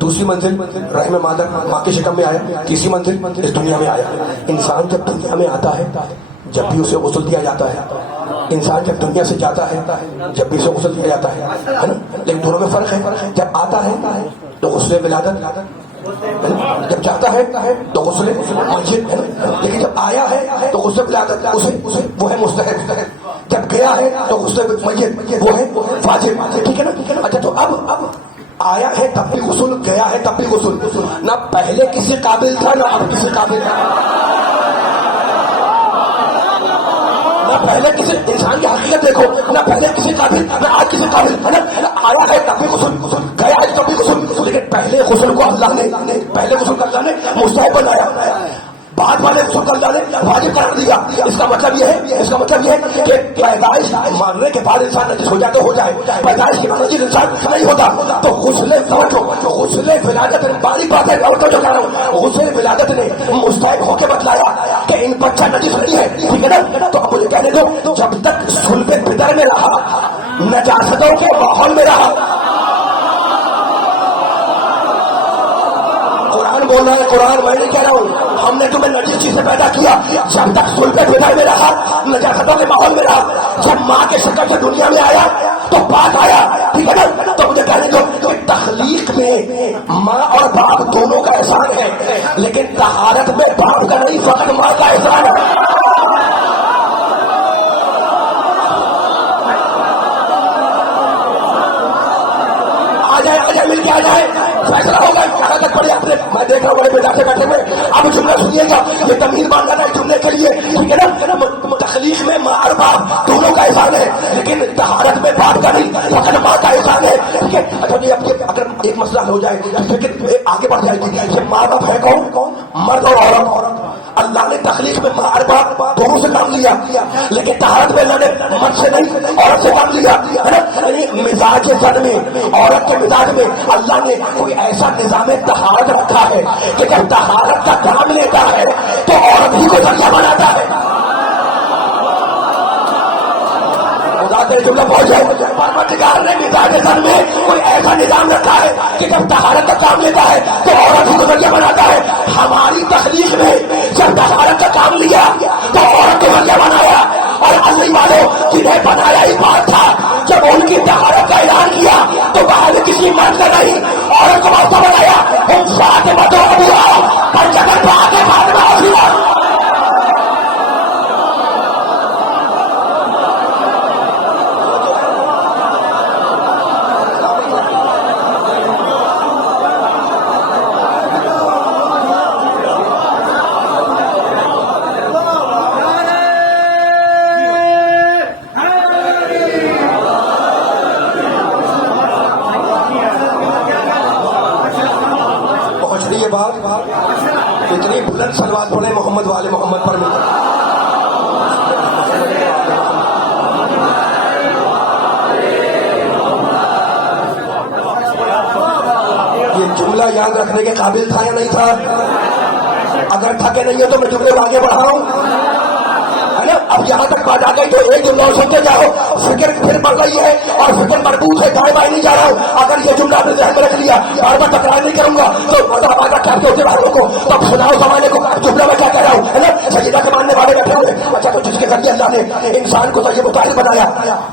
دوسری منزل رحم مادر، ماں کے شکم میں آیا. تیسری منزل اس دنیا میں آیا. انسان جب دنیا میں آتا ہے جب بھی اسے غسل دیا جاتا ہے. انسان جب دنیا سے جاتا ہے جب بھی اسے غسل دیا جاتا ہے نا. لیکن دونوں میں فرق ہے. جب آتا ہے تو غسل ولادت، جب جاتا ہے تو غسل مسجد ہے نا. لیکن جب آیا ہے تو غسل ولادت اسے وہ ہے مستحب. جب گیا ہے تو غسل مسجد وہ ہے واجب. ٹھیک ہے نا. اچھا تو اب آیا ہے تب بھی غسل، گیا ہے تب بھی غسل. نہ پہلے کسی قابل تھا نہ اب کسی قابل تھا. نہ پہلے کسی انسان کی حقیقت دیکھو، نہ پہلے کسی قابل نہ آج کسی قابل ہے نا. آیا ہے تب بھی غسل، گیا ہے تب بھی غسل. لیکن پہلے غسل کو اللہ نے مستحب بنایا، بعد والے غسل کو اللہ نے واجب قرار دیا. اس کا مطلب یہ ہے کہ پیدائش ماننے کے بعد انسان نجس ہو جائے تو ہو جائے، پیدائش کے بعد نجس انسان نہیں ہوتا. تو غسل ولادت باری بات ہے، اور جو کہہ رہا ہوں غسل ولادت نے مستحب ہو کے بتلایا کہ ان بچہ نجس نہیں ہے. ٹھیک ہے نا. تو اب مجھے کہنے دو جب تک صلب پدر میں رہا، نجاستوں کے ماحول میں رہا. قرآن بول رہا ہے، قرآن میں نہیں کہہ رہا ہوں. ہم نے تمہیں نجس چیز سے پیدا کیا. جب تک صلب پدر میں رہا، نجاستوں کے ماحول میں رہا. جب ماں کے شکل سے دنیا میں آیا تو پاک آیا. ٹھیک ہے نا. تو مجھے کہنے دو کہ تخلیق میں ماں اور باپ دونوں کا احسان ہے، لیکن طہارت میں باپ کا نہیں، فقط ماں کا احسان ہے. آ جائے مل کے آ جائے، فیصلہ ہوگا. کہاں تک پڑے آپ نے؟ میں دیکھ رہا ہوں بڑے بیٹھے بیٹھے ہوئے. اب جملہ سنیے گا، یہ تمیز باندھنا ہے جملے کے لیے. ٹھیک ہے نا. تخلیق میں ماں اور باپ دونوں کا احسان ہے، لیکن طہارت میں باپ کا نہیں، فقط ماں کا احسان ہے. ٹھیک ہے. اچھا جی اب اگر ایک مسئلہ ہو جائے پھر آگے بڑھ جائے گی. یہ ماں باپ ہے کون؟ مرد اور عورت. اللہ نے تخلیق میں ماں اور باپ دونوں سے کام لیا، لیکن طہارت میں اللہ نے مرد سے نہیں عورت سے کام لیا ہے نا. یعنی مزاج زن میں، عورت کے مزاج میں اللہ نے کوئی ایسا نظام طہارت رکھا ہے کہ جب طہارت کا کام لیتا ہے تو عورت ہی کو ذریعہ بناتا ہے. جملہ پہنچ جائے. پروردگار نے مزاج زن میں کوئی ایسا نظام رکھا ہے کہ جب طہارت کا کام لیتا ہے تو عورت ہی کو ذریعہ بناتا ہے. ہماری تخلیق میں جب طہارت کا کام لیا تو عورت کو ذریعہ بنایا. اور اللہ والوں جنہیں بنایا ہی بات تھا، جب ان کی طہارت کا اعلان کیا تو باہر کسی مرد کا نہیں عورت کو واسطہ بنایا. ان فاطمہ پر جگہ پہ آ کے فاطمہ ہوا. پڑی یہ بات؟ اتنی بلند صلوات پڑھے محمد والے محمد پر مل. یہ جملہ یاد رکھنے کے قابل تھا یا نہیں تھا؟ اگر تھا کہ نہیں ہے تو میں جملے آگے بڑھاؤں. اب یہاں تک بات آ گئی تو ایک جملہ سنتے جاؤ. فکر پھر بڑھ رہی ہے اور فکر مربوط ہے، دائیں بائیں نہیں جا رہا ہوں. اگر یہ جملہ اپنے ذہن میں رکھ لیا، بار بار تکرار نہیں کروں گا تو مطلب آگے کیا ہوتے والوں کو تب سناؤ زمانے کو جملہ میں کیا کہہ رہا ہوں، ہے نا. سجدہ کے ماننے والے بیٹھے ہوئے. اچھا تو جس کے ذریعے اللہ نے انسان کو طیب و طاہر بنایا،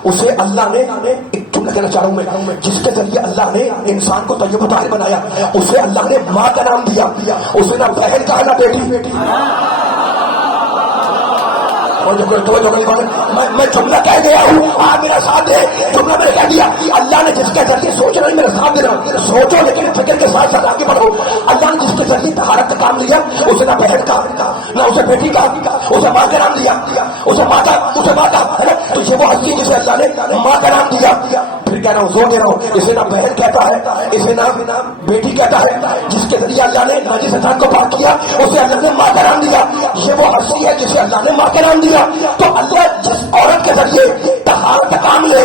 اسے اللہ نے ایک جملہ کہنا چاہ رہا ہوں میں، جس کے ذریعے اللہ نے انسان کو طیب و طاہر بنایا، اسے اللہ نے ماں کا نام دیا. اسے نہ بہن کہا نہ بیٹی. میں جملہ کہہ گیا ہوں، آپ میرا ساتھ دے. جملہ میں نے کہہ دیا. اللہ نے جس کے ذریعے سوچ رہا ہے میرا ساتھ دے رہا، سوچو لیکن فکر کے ساتھ ساتھ آگے بڑھو. اللہ نے جس کے ذریعے طہارت کا کام لیا، اسے نہ بہن کہا نہ اسے بیٹی کہا، اسے ماں کا نام دیا. اسے ماں کا ہے نا. تو یہ وہ ہستی جسے اللہ نے ماں کا نام دیا. پھر کہہ رہا ہوں، زور دے رہا ہوں، اسے نہ بہن کہتا ہے، اسے نہ بیٹی کہتا ہے. جس کے ذریعے اللہ نے ناجس انسان کو پاک کیا، اسے اللہ نے ماں کا نام دیا. یہ وہ ہستی ہے جسے اللہ نے ماں کا نام دیا. تو اللہ جس عورت کے ذریعے طہارت کا کام لے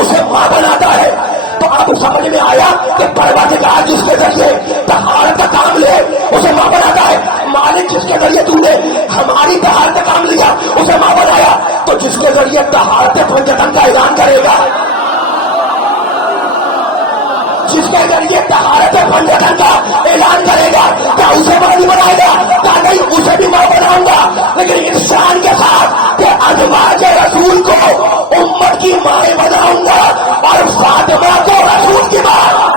اسے ماں بناتا ہے. تو آپ کو سمجھ میں آیا کہ پروردگار جس کے ذریعے طہارت کا کام لے اسے ماں بناتا ہے. مالک جس کے ذریعے تم نے ہماری طہارت کا کام لیا اسے ماں بنایا. تو جس کے ذریعے طہارت پنجتن کا اعلان کرے گا، جس کے ذریعے طہارت پنجتن کا اعلان کرے گا، کیا اسے ماں نہیں بنائے گا؟ کیا نہیں اسے بھی ماں بناؤں گا. لیکن انسان کے ساتھ کہ ازواج رسول کو امت کی ماں بناؤں گا اور فاطمہ کو رسول کی ماں.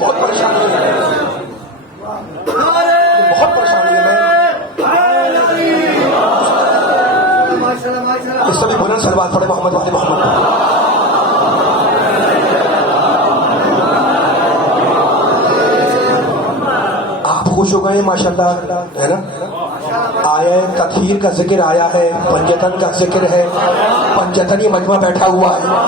بہت پریشانی ہے، بہت پریشانی ہے. اس سے بھی بلند صلوات پڑھے محمد والے محمد. آپ خوش ہو گئے ماشاءاللہ، ہے نا. آیا تطہیر کا ذکر آیا ہے، پنجتن کا ذکر ہے. پنجتن یہ مجمع بیٹھا ہوا ہے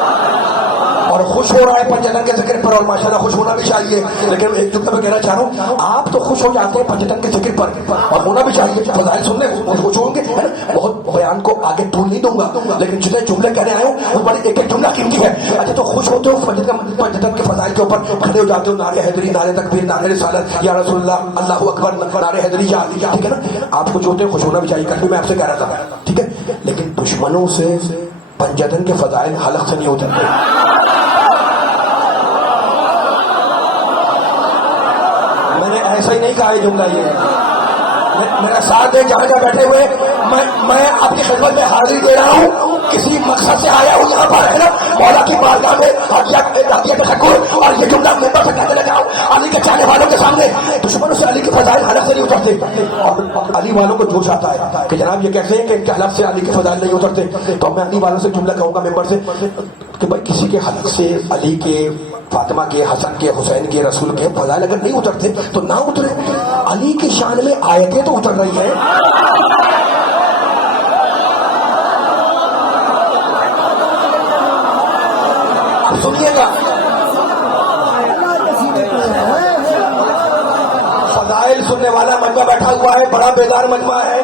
اور خوش ہو رہا ہے پنجتن کے ذکر پر، اور ماشاءاللہ خوش ہونا بھی چاہیے. لیکن ایک جملہ میں کہنا چاہ رہا ہوں، آپ تو خوش ہو جاتے ہیں پنجتن کے ذکر پر اور ہونا بھی چاہیے. فضائل سننے خوش ہوں گے، ہے نا. بہت بیان کو آگے طول نہیں دوں گا، لیکن جتنے جملے کہنے آئے ہوں وہ بڑے ایک ایک جملہ قیمتی ہے. اچھا تو خوش ہوتے ہو پنجتن کے فضائل کے اوپر، کھڑے ہو جاتے ہو، نعرہ حیدری، نعرہ تکبیر، نعرہ رسالت، یا رسول اللہ، اللہ اکبر، نعرہ حیدری، یا علی، ٹھیک ہے نا. آپ خوش ہوتے ہیں، خوش ہونا بھی چاہیے. کل بھی میں آپ سے کہہ رہا تھا، ٹھیک ہے. لیکن دشمنوں سے پنجتن کے فضائل حلق سے نہیں اترتے. ایسا ہی نہیں کہا یہ جملہ. یہ میرا ساتھ دے جہاں جہاں بیٹھے ہوئے، میں آپ کی خدمت میں حاضری دے رہا ہوں. کسی مقصد سے آیا ہوں یہاں پر، ہے نا. مولا کی بارگاہ میں تشکر اور یہ جملہ ممبر سے کہنے لگا ہوں علی کے چاہنے والوں کے سامنے. دشمنوں سے علی کے فضائل حلق سے نہیں اترتے. اور علی والوں کو جوش آتا ہے کہ جناب یہ کیسے ہیں کہ ان کے حلق سے علی کے فضائل نہیں اترتے. تو میں علی والوں سے جملہ کہوں گا ممبر سے کہ بھائی کسی کے حلق سے علی کے، فاطمہ کے، حسن کے، حسین کے، رسول کے فضائل اگر نہیں اترتے تو نہ اترے. علی کی شان میں آیتیں تو اتر رہی ہیں. اب سنیے گا، فضائل سننے والا مجمع بیٹھا ہوا ہے، بڑا بیدار مجمع ہے.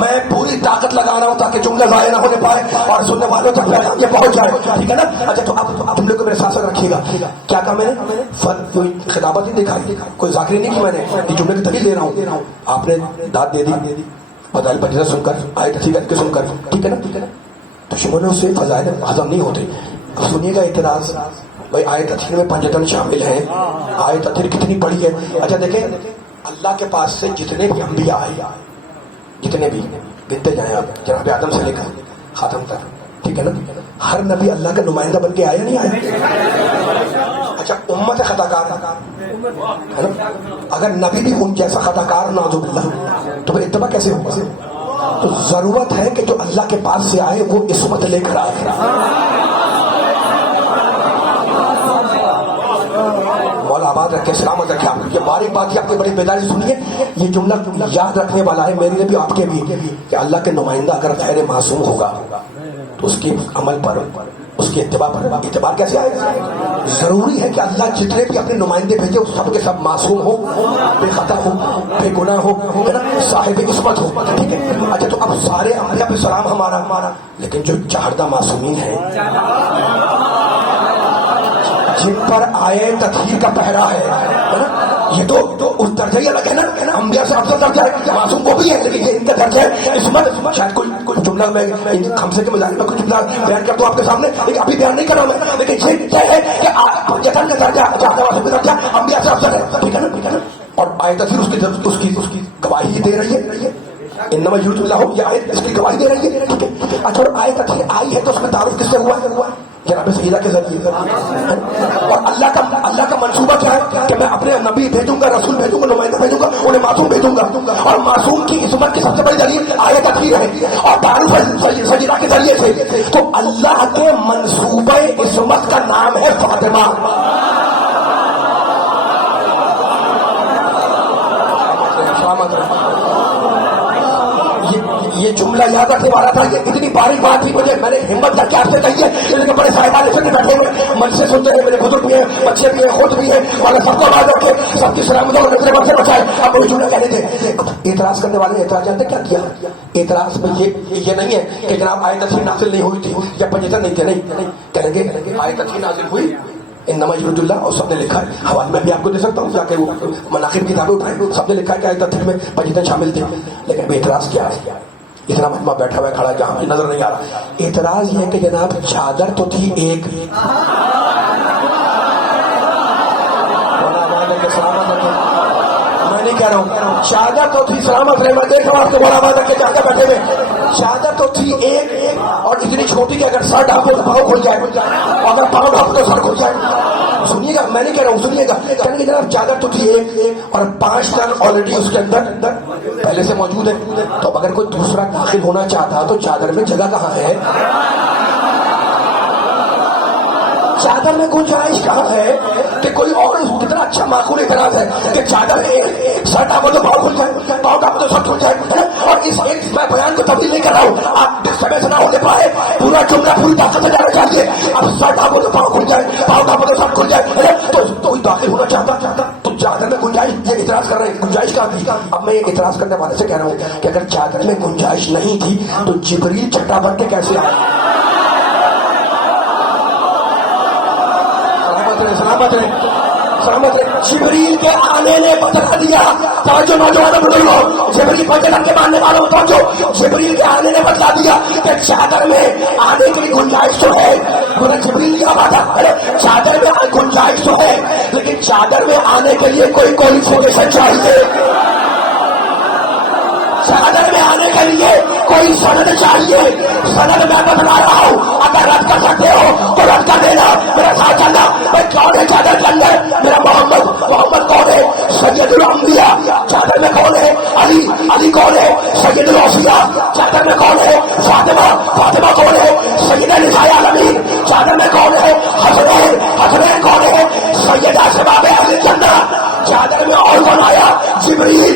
میں پوری طاقت لگا رہا ہوں تاکہ جملہ ضائع نہ ہونے پائے اور سننے والوں تک پیغام یہ پہنچ جائے، ٹھیک ہے نا. اچھا تو آپ تم لوگ کو میرے ساتھ ساتھ رکھیے گا. کیا کہا میں نے؟ کوئی خطابت نہیں دکھائی، کوئی ذاکری نہیں کی میں نے. یہ جملے کی دلیل دے رہا ہوں. آپ نے داد دے دی فضائل پنجتن سن کر، آیت حقیقت کے سن کر، ٹھیک ہے نا. دشمنوں سے فضائل ہضم نہیں ہوتے. اب سنیے گا اعتراض. بھائی آیت تطہیر میں پنجتن شامل ہیں، آیت تطہیر کتنی بڑی ہے. اچھا دیکھیں، اللہ کے پاس سے جتنے بھی انبیاء آئے، جتنے بھی گنتے جائیں آپ، جناب آدم سے لے کر خاتم تک، ٹھیک ہے نا؟ ہر نبی اللہ کا نمائندہ بن کے آیا نہیں آیا؟ اچھا امت خطا کار ہے نا؟ اگر نبی بھی ان جیسا خطا کار نعوذ باللہ تو پھر اتباع کیسے ہوگا؟ تو ضرورت ہے کہ جو اللہ کے پاس سے آئے وہ عصمت لے کر آئے. مولا آباد رکھے، سلامت رکھے. آپ یہ باریک بات ہے، آپ نے بڑی بیداری سے سنیے. یہ جملہ یاد رکھنے والا ہے میرے لیے بھی آپ کے بھی، کہ اللہ کے نمائندہ اگر غیر معصوم ہوگا تو اس کے عمل پر، اس کے اتباع پر اعتبار کیسے آئے گا؟ ضروری ہے کہ اللہ جتنے بھی اپنے نمائندے بھیجے وہ سب کے سب معصوم ہو، بے خطا ہو، بے گناہ ہو، ہے نا، صاحب عصمت ہو. ٹھیک ہے. اچھا تو اب سارے انبیاء پہ سلام ہمارا، لیکن جو چہردہ معصومین ہیں جن پر آئے تطہیر کا پہرا ہے نا، یہ تو اس درجہ ہی الگ ہے نا. انبیاء سے افضل درجہ ہے، معصوم وہ بھی ہے لیکن یہ ان کا درجہ ہے عصمت. شاید کوئی جملہ میں ہم سے کے مظاہر میں کچھ جملہ بیان کرتا ہوں آپ کے سامنے، لیکن ابھی بیان نہیں کر رہا ہوں میں، لیکن یہ طے ہے کہ جتن کا درجہ انبیاء سے افضل ہے. ٹھیک ہے نا؟ اور آیت تطہیر اس کی گواہی دے رہی ہے. انما یرید اللہ، یہ آیت اس کی گواہی دے رہی ہے. ٹھیک ہے. اچھا اور آیت تطہیر آئی ہے تو اس میں تعارف کس سے ہوا ہے؟ جناب سیدہ کے ذریعے. اور اللہ کا منصوبہ کیا ہے کہ میں اپنے نبی بھیجوں گا، رسول بھیجوں گا، نمائندہ بھیجوں گا، انہیں معصوم بھیجوں گا. اور معصوم کی عصمت کی سب سے بڑی دلیل آیت تطہیر ہے اور تعارف سجدہ کے ذریعے سے. تو اللہ کے منصوبہ عصمت کا نام ہے فاطمہ. یہ جملہ یاد رکھنے والا تھا. یہ اتنی باریک بات تھی، مجھے میں نے ہمت کر کے آپ سے کہی ہے. لیکن بڑے صاحبان سے بیٹھے ہوئے من سے سنتے ہیں، میرے بزرگ بھی ہیں، بچے بھی ہیں، خود بھی ہیں، اور سب کو بات رکھے، سب کی سلامت اور نظر سے بچائے. اب وہی جملہ کہنے تھے. اعتراض کرنے والے اعتراض جانتے کیا کیا؟ اعتراض میں یہ نہیں ہے کہ جناب آیت تطہیر نازل نہیں ہوئی تھی یا پنجتن نہیں تھے. نہیں کہیں گے آیت تطہیر نازل ہوئی، انما یرید اللہ، اور سب نے لکھا ہے. حوالے میں بھی آپ کو دے سکتا ہوں، جا کے وہ مناقب کتابیں اٹھائیں، سب نے لکھا ہے کہ آیت تطہیر میں پنجتن شامل تھے. لیکن اعتراض کیا ہے؟ اتنا مجمع بیٹھا ہوا ہے کھڑا جہاں مجھے نظر نہیں آ رہا. اعتراض یہ کہ جناب چادر تو تھی ایک. میں نہیں کہہ رہا ہوں، چادر تو تھی، سلامت رہے. میں دیکھ رہا ہوں آپ کو بڑا بات رکھ کے جا کے بیٹھے ہوئے. چادر تو تھی ایک اور اتنی چھوٹی کہ اگر سر ڈھانپو تو پاؤں کھل جائے، اور اگر پاؤں ڈھانپو تو سر کھل جائے. سنیے گا، میں نہیں کہہ رہا ہوں، سنیے گا. کہنے کہ جناب چادر تو تھی ایک اور 5 ٹن آلریڈی اس کے اندر پہلے سے موجود ہے. تو اگر کوئی دوسرا داخل ہونا چاہتا تو چادر میں جگہ کہاں ہے؟ چادر میں گنجائش کہاں ہے کہ کوئی اور؟ کتنا اچھا معقول اعتراض ہے کہ چادر سر ڈھانپو تو پاؤں کھل جائے، پاؤں ڈھانپو تو سر کھل جائے. اور اس ایک میں بیان کو تبدیل نہیں کر رہا ہوں، آپ سمے سے نہ ہونے پائے، پورا جملہ پوری طاقت سے جانا چاہیے. اب سر ڈھانپو تو پاؤں کھل جائے، پاؤں ڈھانپو تو سر کھل جائے. تو کوئی داخل ہونا چاہتا تو چادر میں گنجائش، یہ اعتراض کر رہے ہیں گنجائش کہاں تھی. اب میں یہ اعتراض کرنے والے سے کہہ رہا ہوں کہ اگر چادر میں گنجائش نہیں تھی تو جبریل چھٹا بن کے کیسے آئے؟ سلامت ہے. جبریل کے آنے نے بتا دیا. توجہ نوجوانوں بزرگوں، جبریل پنجتن کے ماننے والوں توجہ، جبریل کے آنے نے بتا دیا کہ چادر میں آنے کی گنجائش تو ہے. جبریل کیا بات ہے؟ چادر میں گنجائش تو ہے لیکن چادر میں آنے کے لیے کوئی کوالیفیکیشن چاہیے. چادر میں آنے کے لیے کوئی سند چاہیے. سند میں بتلا رہا ہوں، اگر رد کر سکتے ہو تو رد کر دینا، میرا ساتھ چلنا. میں کون ہے چادر کے اندر؟ میرا محمد کون ہے؟ سید الانبیاء. چادر میں کون ہے؟ علی کون ہے؟ سید الاوصیاء. چادر میں کون ہے؟ فاطمہ کون ہے؟ سیدہ نساء العالمین. چادر میں کون ہے؟ حسنین کون ہے؟ سیدہ شباب اہل الجنہ. چادر میں اور کون آیا؟ جبریل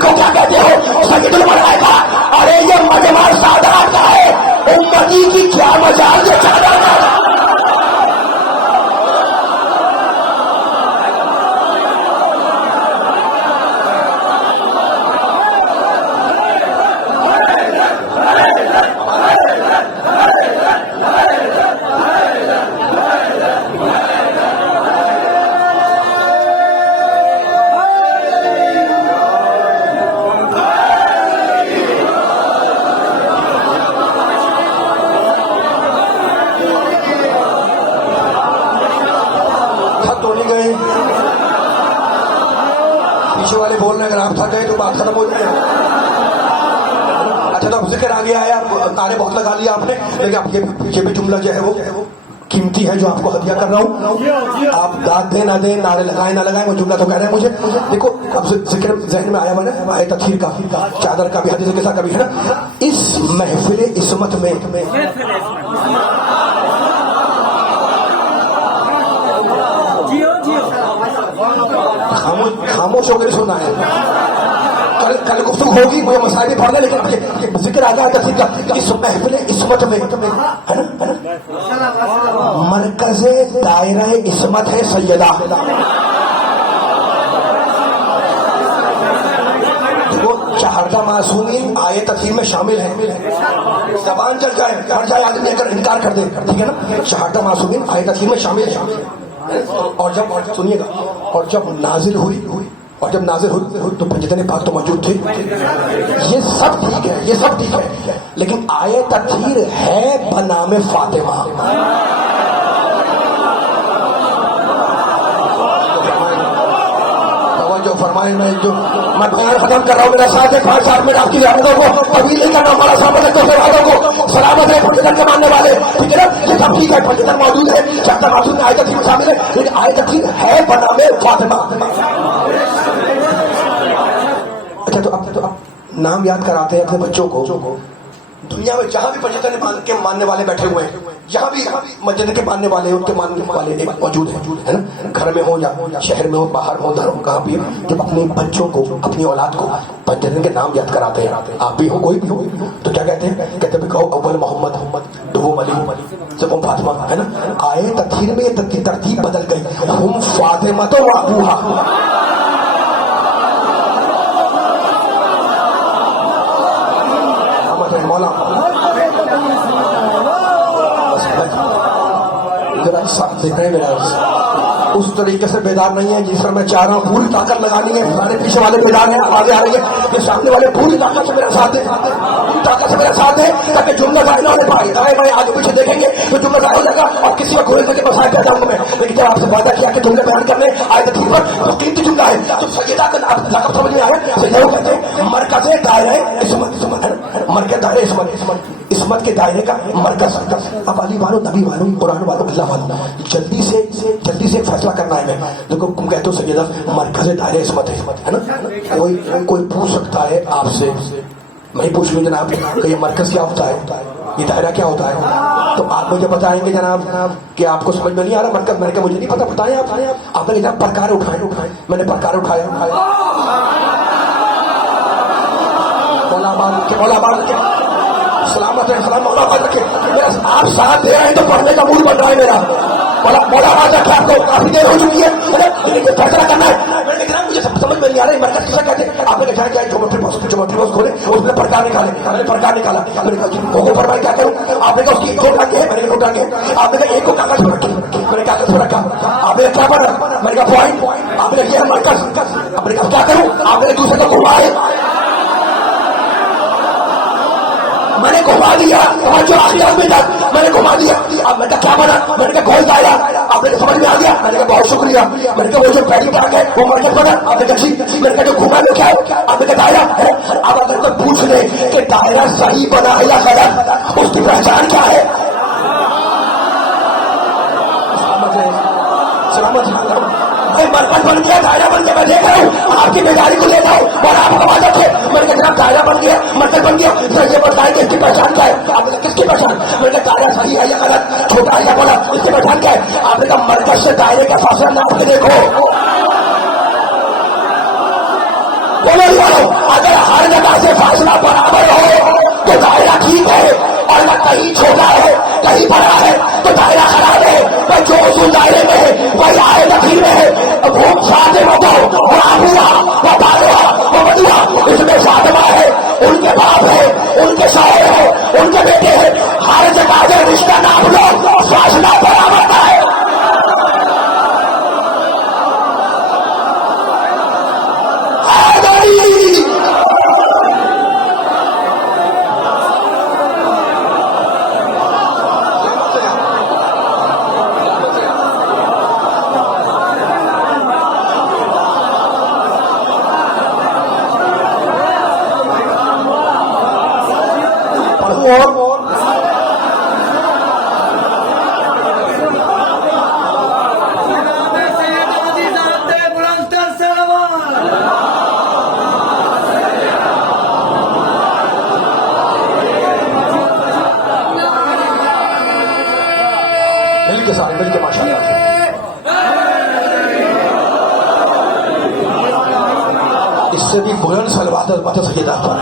کو کیا کہتے ہو؟ سید الملائکہ. ارے یہ مجمع سادات کا ہے، امتی کی کیا مجال یہ چادر کا. پیچھے والے بول رہے ہیں اگر آپ تھک گئے تو بات ختم ہو جائے. اچھا تو اب ذکر آ گیا ہے، آپ نعرے بہت لگا لیا آپ نے، لیکن اب یہ بھی جملہ جو ہے وہ قیمتی ہے جو آپ کو ہدیہ کر رہا ہوں. آپ داد دیں نہ دیں، نعرے لگائیں نہ لگائیں، وہ جملہ تو کہہ رہے ہیں مجھے. دیکھو اب ذکر ذہن میں آیا میں نے آئے تطہیر کا، چادر کا بھی، حدیث کے ساتھ کا بھی ہے نا. اس محفل عصمت میں خاموش ہو کر سننا ہے. کل گفتگو ہوگی، مجھے مسائل بھی پڑھنا، لیکن ذکر آ گیا تفصیل کا. اس محفل عصمت میں ہے نا، مرکز دائرہ عصمت ہے سیدہ. وہ چہردہ معصومین آئے تطہیر میں شامل ہیں. زبان چل جائے مر جائے آدمی اگر انکار کر دے، ٹھیک ہے نا. چہردہ معصومین آئے تطہیر میں شامل ہیں. اور جب سنیے گا، اور جب نازل ہوئی تو پنجتن پاک تو موجود تھے. یہ سب ٹھیک ہے، یہ سب ٹھیک ہے، لیکن آیت تطہیر ہے بنام فاطمہ. جو فرمائے میں بیان ختم کر رہا ہوں، میرا ساتھ ہے 5 سال میں آپ کی رحمتوں کو طویل نہیں کرنا پڑا. سلامت کو سلامت ہے پنجتن کے ماننے والے، ٹھیک ہے نا. یہ سب ٹھیک ہے، پنجتن موجود ہے، چہردہ معصوم میں آیت تطہیر میں شامل ہے، لیکن آیت تطہیر ہے بنام فاطمہ. اچھا تو اب نام یاد کراتے ہیں اپنے بچوں کو. دنیا میں جہاں بھی پنجتن کے ماننے والے بیٹھے ہوئے ہیں، جہاں بھی مسجد کے ماننے والے، ان کے ماننے والے ایک موجود ہے نا. گھر میں ہو یا شہر میں ہو، باہر ہو، در ہو، کہاں بھی، جب اپنے بچوں کو، اپنی اولاد کو پنجتن کے نام یاد کراتے ہیں، آپ بھی ہو کوئی بھی ہو، تو کیا کہتے ہیں؟ کہتے ہیں کہو اول محمد، دوم علی، سوم فاطمہ، ہے نا. آئے تطہیر میں یہ ترتیب بدل گئی. ہم فاطمہ تو ابوہا. مولا ذرا ساتھ دیکھ رہے ہیں، میرا اس طریقے سے بیدار نہیں ہے جس پر میں چاہ رہا ہوں. پوری طاقت لگانی ہے. سارے پیچھے والے بیدار ہیں، آگے آ رہی ہے. یہ سامنے والے پوری طاقت سے میرا ساتھ دیں، پوری طاقت سے میرا ساتھ دیں، تاکہ جملہ ظاہر نہ ہونے پائے. دائیں بائیں آگے پیچھے دیکھیں گے تو جملہ ظاہر ہو جائے گا، اور کسی کو گھوڑے کے مسائل کہتا ہوں میں. لیکن جب آپ سے وعدہ کیا کہ جملے بیان کرنے آئے تطہیر پر، تو قیمتی جملہ ہے. تو سیدہ کا لقب سمجھ میں آیا. سیدہ کو کہتے ہیں مرکز دائرہ عصمت، مرکز دائرہ عصمت کے دائرے کا مرکز. اب علی والوں، نبی والوں، قرآن والوں، اللہ والوں، جلدی سے فیصلہ کرنا ہے. میں دیکھو تم کہتے ہو سیدہ مرکز دائرہ عصمت ہے نا. کوئی پوچھ سکتا ہے آپ سے، میں پوچھ لوں جناب کہ یہ مرکز کیا ہوتا ہے، یہ دائرہ کیا ہوتا ہے؟ تو آپ مجھے بتائیں گے جناب کہ آپ کو سمجھ میں نہیں آ رہا مرکز. میں نے کہا مجھے نہیں پتا، بتائیں آپ نے جناب پرکار اٹھائے. میں نے پرکار اٹھایا. مولا آباد کے سلامت ہے، سلام مولا آباد رکھے. آپ ساتھ دے رہے ہیں تو پڑھنے کا موڈ بن رہا ہے میرا. مولا آباد رکھے. آپ کو کافی دیر ہو چکی ہے، فیصلہ کرنا ہے. مجھے سمجھ میں نہیں آ رہا ہے مرکز کسے کہتے ہیں. آپ نے کہا کیا جیومیٹری باکس کھولے، اس نے پرکار نکالے. میں نے پرکار نکالا. میں نے کہا پر میں کیا کروں؟ آپ نے کہا اس کی دو ٹانگیں ہیں، میں نے دو ٹانگیں ہیں. آپ نے کہا ایک کو کاغذ پر رکھی، میں نے کاغذ پر رکھا. آپ نے کیا پڑھا؟ میں نے کہا پوائنٹ. آپ نے یہ ہے مرکز. آپ نے کہا کیا کروں؟ آپ نے دوسرے کو گھمائے. میں نے گھما دیا جو آخر میں تھا، میں نے گھما دیا. اب میں نے کہا کیا بنا؟ میں نے کہا گول دائرہ. آپ نے سمجھ میں آ گیا؟ میں نے کہا بہت شکریہ. میں نے کہا وہ جو پہلی بات ہے وہ مرکز بنا. آپ نے کہا جی. میں نے کہا جو گھوما لو کیا ہے؟ آپ نے کہا دائرہ ہے. اب اگر کوئی پوچھ لے کہ دائرہ صحیح بنا ہے یا غلط، اس کی پہچان کیا ہے؟ سلامت مرکز بن گیا، دائرہ بن کے میں دیکھ رہا ہوں. آپ کی بیداری کو لیتا ہوں اور آپ آواز رکھے. میں نے کہا جناب دائرہ بن گیا، مرکز بن گیا، یہ بتائیں کہ اس کی پہچان کیا ہے؟ آپ نے کہا کس کی پہچان؟ میں نے کہا دائرہ صحیح ہے یا غلط، چھوٹا ہے یا بڑا، اس کی پہچان کیا ہے؟ آپ نے کہا مرکز سے دائرے کا فاصلہ ناپ کے دیکھو. بولو اگر ہر جگہ سے فاصلہ برابر ہو تو دائرہ ٹھیک ہے، اور نہ کہیں چھوٹا ہے کہیں بڑا ہے تو دائرہ خراب ہے. جو اصول دائرے میں ہے وہی آئے تطہیر میں ہے. وہ فاطمہ کو وہ آبوہا وہ بارہا وہ بدیہا، اس میں فاطمہ ہے، ان کے باپ ہے، ان کے شوہر ہے، ان کے بیٹے ہیں. ہر جگہ سے رشتہ ناپ لو، فاصلہ برابر ہے. مل کے سارے مل کے ماشاءاللہ. اس سے بھی بلند صلوات بات سیدہ پر.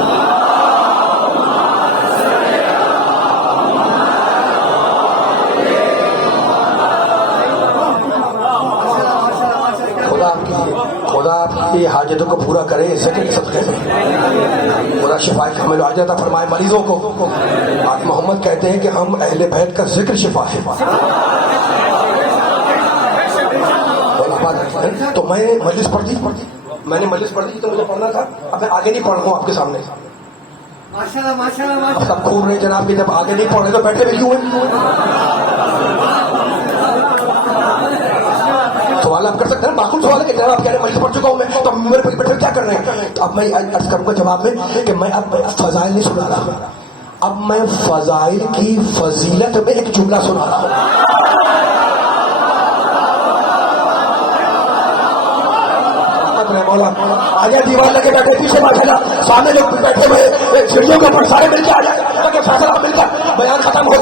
خدا آپ کی حاجتوں کو پورا کرے ذکر کے صدقے میں. خدا شفا کامل عاجزہ فرمائے مریضوں کو. آج محمد کہتے ہیں کہ ہم اہل بیت کا ذکر شفا ہے. تو میں نے مجلس پڑھ دی تو مجھے پڑھنا تھا. اب میں آگے نہیں پڑھ رہا ہوں آپ کے سامنے. اب سب کھول رہے جناب کہ جب آگے نہیں پڑھ رہے تو بیٹھے بھی کیوں ہیں؟ سوال آپ کر سکتے ہیں. معقول سوال ہے کہ جناب آپ کہہ رہے ہیں مجلس پڑھ چکا ہوں میں تو میرے پہ بیٹھے کیا کر رہے ہیں؟ تو اب میں عرض کروں گا جواب میں کہ میں اب فضائل نہیں سنا رہا. اب میں فضائل کی فضیلت میں ایک جملہ سنا رہا ہوں. آگے دیوار لگے بیٹھے پیچھے ماشاءاللہ سامنے لوگ بیٹھے ہوئے سیڑھیوں کے اوپر سارے مل کے آ جائیں تاکہ فیصلہ مل کر بیان ختم ہو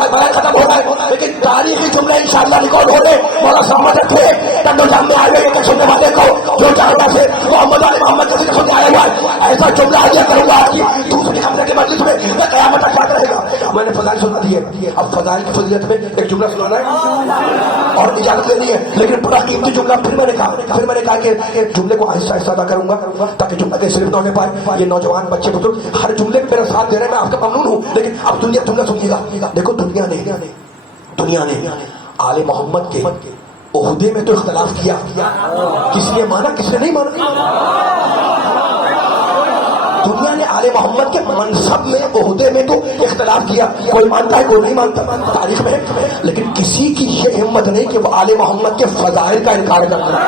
جائے. لیکن تاریخی جملے انشاءاللہ ریکارڈ ہو رہے. مولا سمجھ رکھے ٹنڈو جام میں آئے ہوئے ایک سننے والے کو جو چاہے سے محمد علی محمد جیسے سننے آیا ہوا ہے ایسا جملہ آگے کروں گا آپ کی دوسری حملے کے مجلس میں قیامت تک یاد رہے گا. میں نے فضائل سنا دی ہے. اب فضائل کی فضیلت میں ایک جملہ سنانا ہے اور اجازت دینی ہے. لیکن بڑا قیمتی جملہ پھر میں نے کہا کہ جملے کو آہستہ آہستہ ادا کروں گا تاکہ جملہ کے صرف نہ ہونے پائے. یہ نوجوان بچے بزرگ ہر جملے میں میرا ساتھ دے رہے ہیں. میں آپ کا ممنون ہوں. لیکن اب دنیا جملہ سنیے گا. دیکھو دنیا نے آل محمد کے عہدے میں تو اختلاف کیا. کس نے مانا کس نے نہیں مانا. دنیا نے آل محمد کے منصب میں عہدے میں تو اختلاف کیا. کوئی مانتا ہے کوئی نہیں مانتا تاریخ میں. لیکن کسی کی یہ ہمت نہیں کہ وہ آل محمد کے فضائل کا انکار کرتا ہے.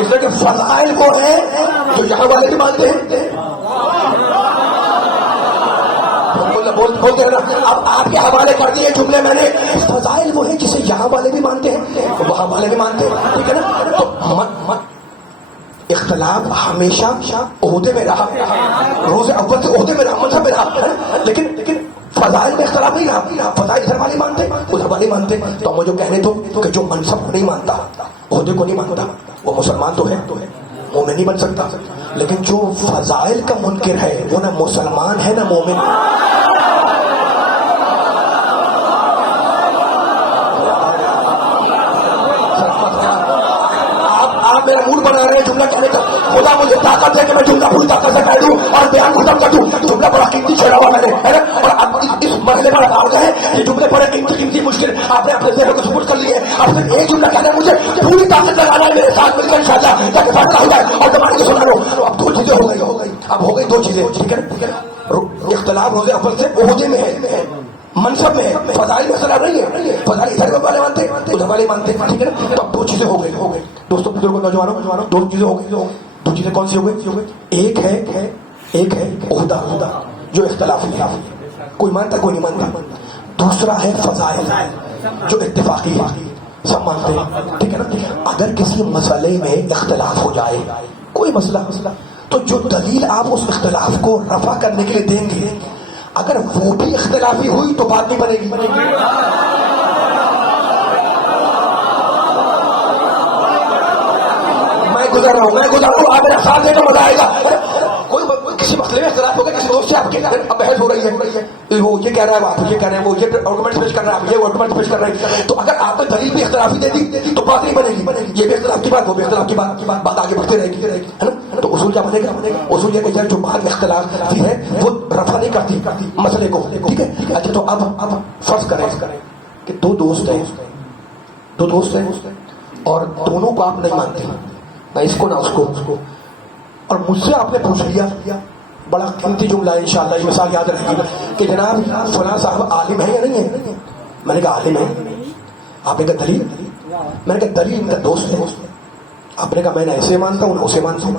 اس لیے کہ فضائل وہ ہیں جو یہاں والے بھی مانتے ہیں. بولتے ہیں نا. اب آپ کے حوالے کر دیے جملے میں نے. فضائل وہ ہیں جسے یہاں والے بھی مانتے ہیں وہاں والے بھی مانتے ہیں. ٹھیک ہے نا. تو اختلاف ہمیشہ عہدے میں رہا. روز اول سے عہدے میں رہا منصب میں رہا. لیکن فضائل میں اختلاف نہیں رہا. فضائل ادھر والے مانتے ادھر والے مانتے. تو مجھے کہنے تو کہ جو منصب کو نہیں مانتا عہدے کو نہیں مانتا وہ مسلمان تو ہے مومن نہیں بن سکتا. لیکن جو فضائل کا منکر ہے وہ نہ مسلمان ہے نہ مومن. آپ میرا موڈ بنا رہے ہیں جملہ کہنے کا. خدا مجھے طاقت ہے کہ میں جملہ پوری طاقت سے کہہ دوں اور بیان ختم کر دوں. جملہ بڑا قیمتی چھوڑا ہوا میں نے اور اب اس مرحلے پر آپ ہے یہ جملے بڑے قیمتی مشکل آپ نے اپنے ذہن کو سپورٹ کر لیے. اب صرف ایک جملہ کہنا ہے مجھے پوری طاقت لگانا ہے میرے ساتھ مل کر انشاءاللہ تاکہ فیصلہ ہو جائے اور زمانے کو سنا لو. اب دو چیزیں ہو گئی. اب ہو گئی دو چیزیں. ٹھیک ہے. اختلاف روز اول سے عہدے میں ہے منصب میں ہے. فضائل میں اختلاف نہیں ہے. فضائل ادھر والے مانتے ادھر والے مانتے. ٹھیک ہے نا. تو اب دو چیزیں ہو گئی. دوستوں بزرگوں نوجوانوں دو چیزیں ہو گئی. دو چیزیں کون سی ہو گئی؟ ایک ہے عہدہ جو اختلافی ہے کوئی مانتا کوئی نہیں مانتا. دوسرا ہے فضائل جو اتفاقی ہے سب مانتے ہیں. ٹھیک ہے نا. اگر کسی مسئلے میں اختلاف ہو جائے کوئی مسئلہ تو جو دلیل آپ اس اختلاف کو رفع کرنے کے لیے دیں گے اگر وہ بھی اختلافی ہوئی تو بات نہیں بنے گی. میں گزر رہا ہوں آپ میرا ساتھ دے تو مزہ آئے گا. کوئی کسی مسئلے میں اختلاف ہوگا کسی دوست سے آپ کے اب بحث ہو رہی ہے وہ یہ کہہ رہا ہے آپ یہ کہہ رہے ہیں وہ یہ آرگومنٹس پیش کر رہا ہے آپ یہ آرگومنٹس پیش کر رہے ہیں. تو اگر آپ نے دلیل بھی اختلافی دے دی تو بات نہیں بنے گی. یہ بھی اختلاف کی بات وہ بھی اختلاف کی بات آگے بڑھتے رہے گی ہے نا. تو اصول کیا بنے گا؟ اصول یہ کہ جو بات اختلاف ہے وہ رفع نہیں کرتی مسئلے کو. ٹھیک ہے. اچھا تو اب فرض کریں کہ دو دوست ہیں اور دونوں کو آپ نہیں مانتے نہ اس کو نہ اس کو اور مجھ سے آپ نے پوچھ لیا بڑا قیمتی جملہ ہے انشاءاللہ یہ مثال یاد رکھیے گا کہ جناب فلاں صاحب عالم ہے یا نہیں ہے. میں نے کہا عالم ہے. آپ نے کہا دلیل. میں نے کہا دلیل ان کا دوست ہے. آپ نے کہا میں نہ ایسے مانتا ہوں نہ اسے مانتا ہوں.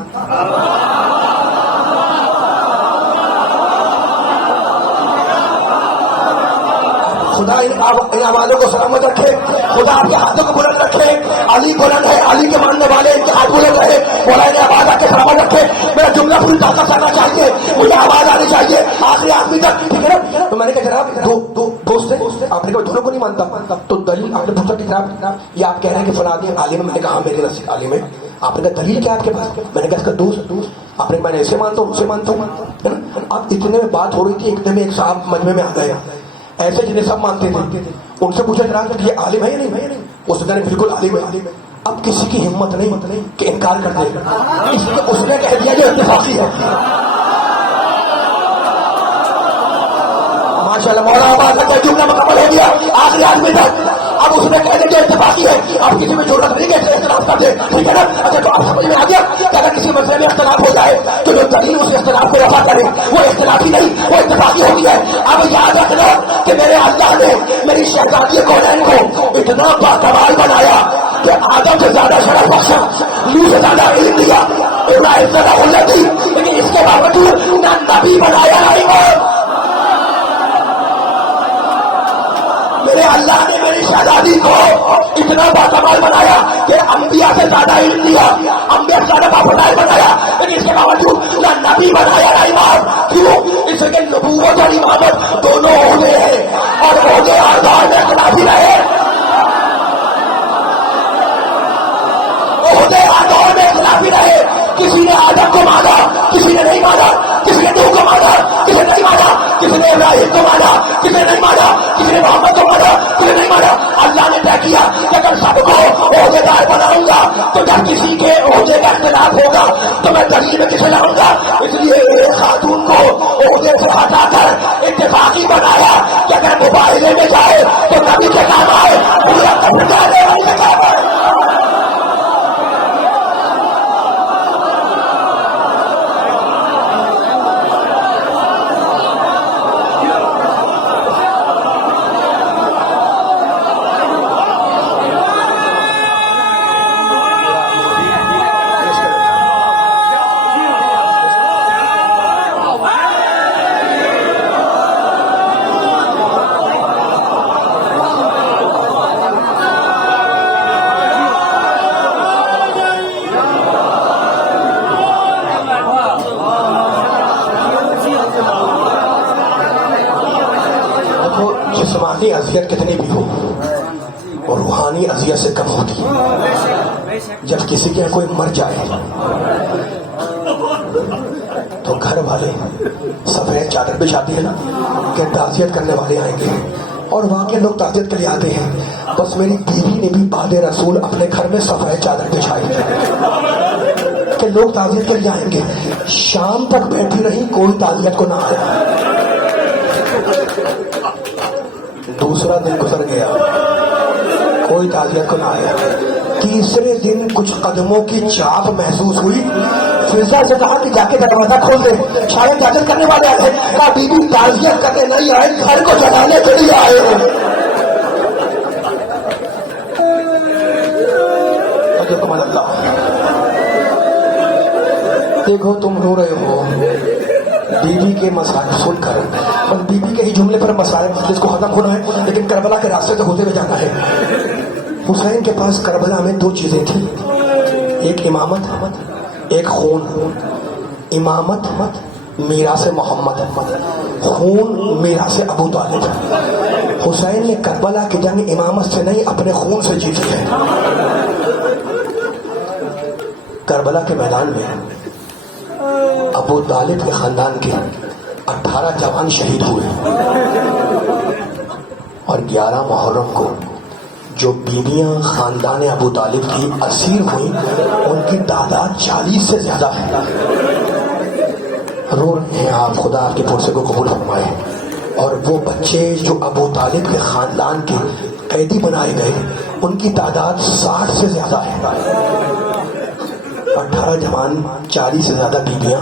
خدا ان آوازوں کو سلامت رکھے, خدا آپ کے ہاتھوں کو بلند رکھے. علی بلند ہے, علی کے ماننے والے ان کے ہاتھ بلند رہے. مولا نے آواز آ کے سلامت رکھے. میرا جملہ پوری طاقت آنا چاہیے, مجھے آواز آنی چاہیے آخری آدمی تک, ٹھیک ہے نا. تو میں نے کہا جناب دو دوست ہیں, آپ نے کہا دونوں کو نہیں مانتا, تو دلیل آپ نے پوچھا کہ جناب یہ آپ کہہ رہے ہیں کہ فلاں عالم. میں نے کہا میرے نزدیک عالم ہے. آپ نے کہا دلیل کیا آپ کے پاس؟ میں نے کہا اس کا دوست. آپ نے میں نے ایسے مانتا ہوں اسے مانتا ہوں. اب اتنے میں بات ہو رہی تھی, ایک دم ایک صاحب مجمع میں آ گئے ایسے جنہیں سب مانتے تھے. ان سے پوچھا جناب کہ یہ عالم ہے یا نہیں؟ اس نے بالکل عالم ہے. اب کسی کی ہمت نہیں کہ انکار کر دے, اس لیے اس نے کہہ دیا کہ اتفاقی ہے. ماشاءاللہ مولا آباد کا جملہ مکمل ہو گیا آخری آدمی تک. اب اس نے کہہ دیا کہ اتفاقی ہے, اب کسی میں ضرورت نہیں کہ اختلاف کر دے, ٹھیک ہے نا. اچھا تو آپ سمجھ میں آ گیا کہ اگر کسی مسئلے میں اختلاف ہو جائے تو جو دلیل اس اختلاف کو رفع کرے وہ اختلافی نہیں, وہ اتفاقی ہوتی ہے. اب یاد رکھنا کہ میرے اللہ نے میری شہزادی کونین کو اتنا باکمال بنایا کہ آدم سے زیادہ شرف بخشا, نوح سے زیادہ علم دیا, ابراہیم سے زیادہ علم دی, لیکن اس کے باوجود نہ نبی بنایا نہ امام. میرے اللہ نے میری شہزادی کو اتنا باکمال بنایا کہ انبیاء سے زیادہ علم دیا, انبیاء سے زیادہ باپٹائل بنایا, لیکن اس کے باوجود نہ نبی بنایا نہ امام. کیوں؟ اس کے نبوت اور امامت دونوں عہدے ہیں, اور عہدے ہر دور میں اختلافی رہے. عہدے ہر دور میں اختلافی رہے. کسی نے آدم کو مانا, کسی نے نہیں مانا, کسی نے نوح کو مانا, کسی نے نہیں مانا, کسی نے ابراہیم کو مانا, کسی نے نہیں مانا, کسی نے محمد کو مانا, کسی نے نہیں مانا. اللہ نے طے کیا کہ اگر سب کو عہدے دار بناؤں گا تو جب کسی کے عہدے کا اختلاف ہوگا تو میں دلیل میں کسے لاؤں گا. اس لیے ایک خاتون کو عہدے سے ہٹا کر اتفاقی بنایا کہ اگر مباہلے میں جائے تو نبی کے کام آئے, جانے والی کے کام آئے. جسمانی اذیت کتنی بھی ہو اور روحانی اذیت سے کم ہوتی ہے. جب کسی کے کوئی مر جائے تو گھر والے سفید چادر بچھاتے ہیں نا کہ تعزیت کرنے والے آئیں گے, اور واقعی لوگ تعزیت کے لیے آتے ہیں. بس میری بیوی نے بھی بعد رسول اپنے گھر میں سفید چادر بچھائی ہے کہ لوگ تعزیت کے لیے آئیں گے. شام تک بیٹھی رہی, کوئی تعزیت کو نہ آیا. دوسرا دن گزر گیا, کوئی تعزیت کو نہ آیا. تیسرے دن کچھ قدموں کی چاپ محسوس ہوئی. فضا سے کہا کہ جا کے دروازہ کھول دے, شاید تعزیت کرنے والے آئے. کہا بی بی تعزیت کرنے نہیں آئے, گھر کو جلانے کے لیے آئے ہو. دیکھو تم رو رہے ہو بیوی کے مسائل سن کر, اور بیوی کے ہی جملے پر مسائل جس کو ختم ہونا ہے, لیکن کربلا کے راستے سے ہوتے ہوئے جانا ہے. حسین کے پاس کربلا میں دو چیزیں تھیں, ایک امامت, ایک خون. امامت میراث محمد, خون میراث ابو طالب. حسین نے کربلا کی جنگ امامت سے نہیں اپنے خون سے جیتی ہے. کربلا کے میدان میں ابو طالب کے خاندان کے 18 جوان شہید ہوئے, اور 11 محرم کو جو بیویاں خاندان ابو طالب کی اسیر ہوئیں ان کی تعداد 40 سے زیادہ ہے. رو رہے ہیں آپ, خدا آپ کے پرسے کو قبول فرمائے. اور وہ بچے جو ابو طالب کے خاندان کے قیدی بنائے گئے ان کی تعداد 60 سے زیادہ ہے. 18 جوان, 40 سے زیادہ بیویاں,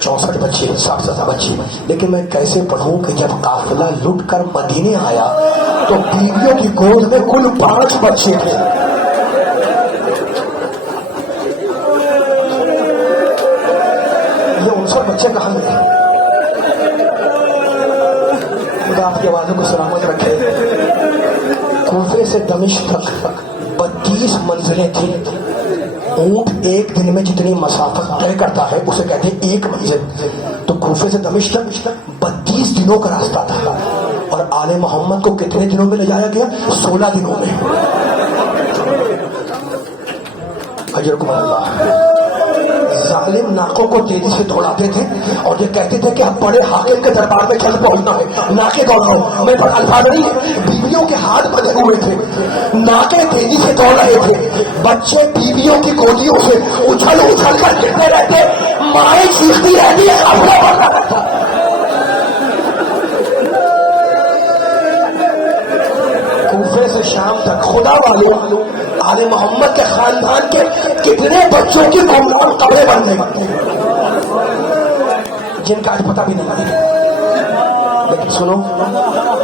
64 بچے, 60 سے زیادہ بچے. لیکن میں کیسے پڑھوں کہ جب قافلہ لٹ کر مدینے آیا تو بیویوں کی گود میں کل 5 بچے تھے. یہ 59 بچے کہاں گئے؟ خدا آپ کی آوازوں کو سلامت رکھے. کوفے سے دمشق تک 32 منزلیں تھیں. اونٹ ایک دن میں جتنی مسافت طے کرتا ہے اسے کہتے ہیں ایک منزل. تو کوفے سے دمشق تک 32 دنوں کا راستہ تھا. اور آل محمد کو کتنے دنوں میں لے جایا گیا؟ 16 دنوں میں. اجرکم اللہ. ظالم ناکوں کو تیزی سے دوڑاتے تھے اور یہ کہتے تھے کہ اب بڑے حاکم کے دربار میں جلد پہنچنا ہے. ناکے دوڑاؤ. میں الفاظ نہیں ہے. بیویوں کے ہاتھ بندھے ہوئے تھے. ناکے تیزی سے دوڑ رہے تھے. بچے بیویوں کی گودیوں سے اچھل اچھل کر گرتے رہتے. مائیں چیختی رہتی ہے. قافلہ بڑھ رہا تھا. کوفے سے شام تک خدا والوں آل محمد کے خاندان کے کتنے بچوں کی گمنام قبریں بن گئی جن کا آج پتہ بھی نہیں. لیکن سنو،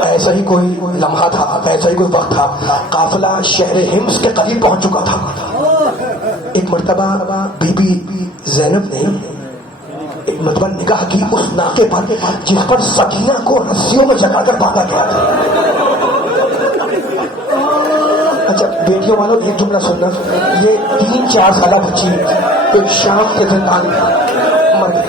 ایسا ہی کوئی لمحہ تھا، ایسا ہی کوئی وقت تھا. قافلہ شہر حمص کے قریب پہنچ چکا تھا. ایک مرتبہ بی بی زینب نے ایک مرتبہ نگاہ کی اس ناکے پر جس پر سکینہ کو رسیوں میں جگا کر باندھا گیا تھا. اچھا بیٹیوں والوں ایک جملہ سننا. یہ 3-4 سالہ بچی ایک شام کے دوران مر گئی.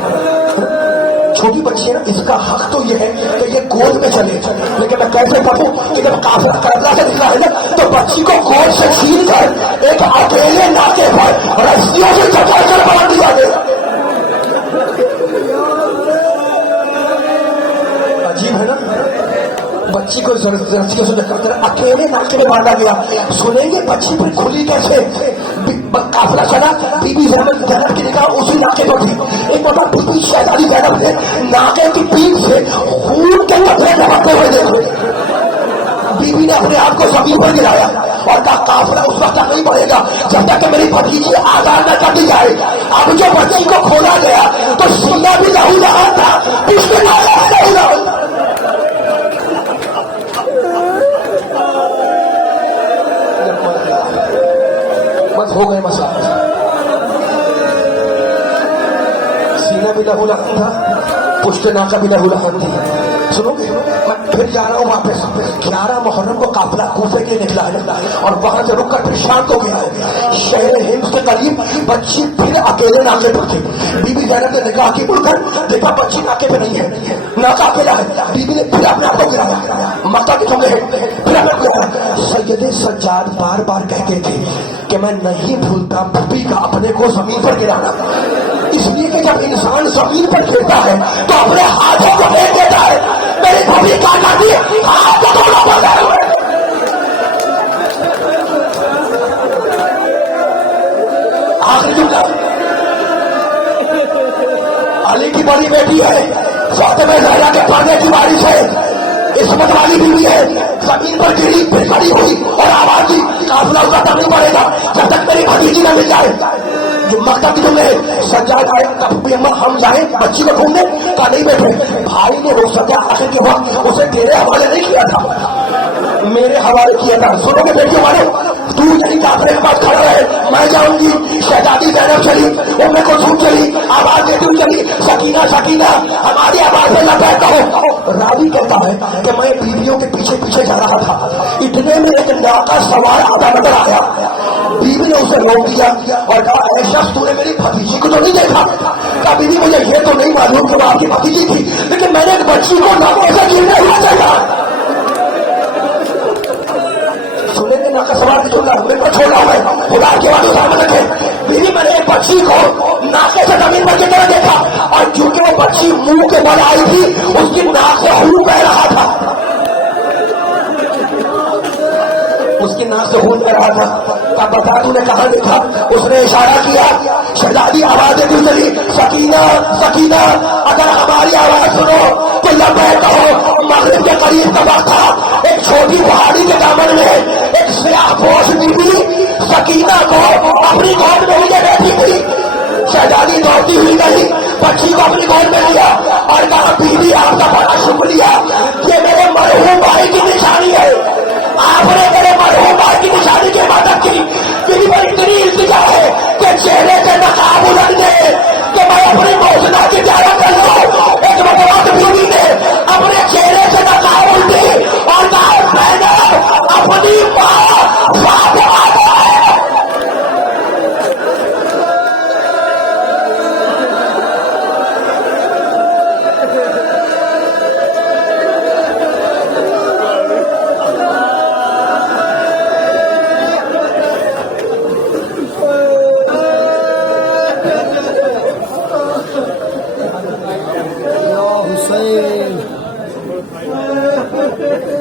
چھوٹی بچی ہے نا، اس کا حق تو یہ ہے کہ یہ گود میں چلے. لیکن میں کیسے پڑھوں کہ جب قافلہ کربلا سے نکلا ہے نا تو بچی کو گود سے چھین کر ایک اکیلے ناکے پر رسیوں سے جگا کر باندھ دیا گیا. عجیب ہے نا. بچی کو رسیوں سے جگا کر اکیلے ناکے میں باندھا گیا. سنیں گے بچی پر کھلی کیسے؟ قافلہ چلا. بی بی زینب کی نگاہ اسی ناکے پر تھی. ایک بار بی بی شہزادی زینب نے ناکے کی پیٹھ سے خون کے قطرے جماتے ہوئے دیکھے. بی بی نے اپنے آپ کو زمین پر گرایا اور کہا قافلہ اس وقت تک نہیں بڑھے گا جب تک کہ میری بھتیجی آزاد نہ کر دی جائے. اب جو بچی کو کھولا گیا تو سینہ بھی لہو لہان تھا، پشت لہو لہان. ہو گئے مسئلہ. سینہ بھی لہو لہان تھا، پشت ناکہ بھی لہو لہان تھی. سنو گے میں پھر جا رہا ہوں واپس. 11 محرم کو قافلہ کوفے کے نکلا ہے اور وہاں سے رک کر پھر شام کو گیا ہے. شہر حمص کے قریب بچی پھر اکیلے ناکے پر تھی. بی بی زینب نے نگاہ کی مڑ کر دیکھا بچی ناکے پہ نہیں ہے، ناکہ اکیلا ہے. بی بی نے پھر اپنے آپ کو گرایا. مکہ کے جملے پھر اپنے آپ کو گرایا. سید سجاد بار بار کہتے تھے کہ میں نہیں بھولتا بھبی کا اپنے کو زمین پر گرانا، اس لیے کہ جب انسان زمین پر گرتا ہے تو اپنے ہاتھوں کو پھینک دیتا ہے. میری بھبی کا نادی ہاتھ کو ٹکڑا پڑ گیا. آخری جملہ، علی کی بڑی بیٹی ہے، فاطمہ زہرا کے پردے کی وارث ہے، عصمت والی بیوی ہے. زمین پر گری پھر کھڑی ہوئی اور آواز دی قافلہ اس کا نہیں پڑے گا جب تک میری بھتیجی نہ مل جائے. جو مکتب کی تمہیں سجاد آئے کبھی ہم جائیں بچی کو ڈھونڈنے کا نہیں بیٹھے. بھائی نے وہ سجا آخر کے وقت اسے تیرے حوالے نہیں کیا تھا، میرے حوالے کیا تھا. سنو گے بیٹیوں والے، تو یعنی کافرے کے پاس کھڑا رہے، میں جاؤں گی. شہزادی زینب چلی، ام کلثوم چلی، آواز دیتی ہوئی چلی سکینہ سکینہ، ہماری آواز سے لبیک کہو. راوی کہتا ہے کہ میں بیویوں کے پیچھے پیچھے جا رہا تھا. اتنے میں ایک ناقہ سوار آتا نظر آیا. بیوی نے اسے روک دیا اور کہا اے شخص تو نے میری بھتیجی کو تو نہیں دیکھا؟ کہا بیوی مجھے یہ تو نہیں معلوم کہ وہ آپ کی بھتیجی تھی، لیکن میں نے ایک بچی کو ناکے سے گرنے ہوا دیکھا. سنیں گے ناکہ سوار کی جملہ میرے پر چھوڑا ہوا ہے، خدا کے وعدے سامنے رکھے. بیوی میں نے ایک بچی کو ناکے سے زمین پر گرتے ہوئے دیکھا اور چونکہ وہ بچی منہ کے بل آئی تھی اس کی ناک سے خون بہ رہا تھا، اس کی ناک سے خون بہ رہا تھا. بتا تو نے کہاں دیکھا؟ اس نے اشارہ کیا. شہزادی آوازیں بھی چلی سکینہ سکینہ، اگر ہماری آواز سنو تو لبیک کہو. مغرب کے قریب کا وقت تھا. ایک چھوٹی پہاڑی کے دامن میں ایک سیاہ پوش بیوی سکینہ کو اپنی گود میں لیے بیٹھی تھی. شہزادی دوڑتی ہوئی گئی، بچی کو اپنی گود میں لیا اور کہا بیوی آپ کا بڑا شکریہ، یہ میرے مرحوم بھائی کی نشانی ہے، آپ نے میرے مرحوم بھائی کی نشانی کی مدد کی. میری پر اتنی التجا ہے کہ چہرے کے نقاب الٹ گئے کہ میں اپنی موجودہ کی تیاری کر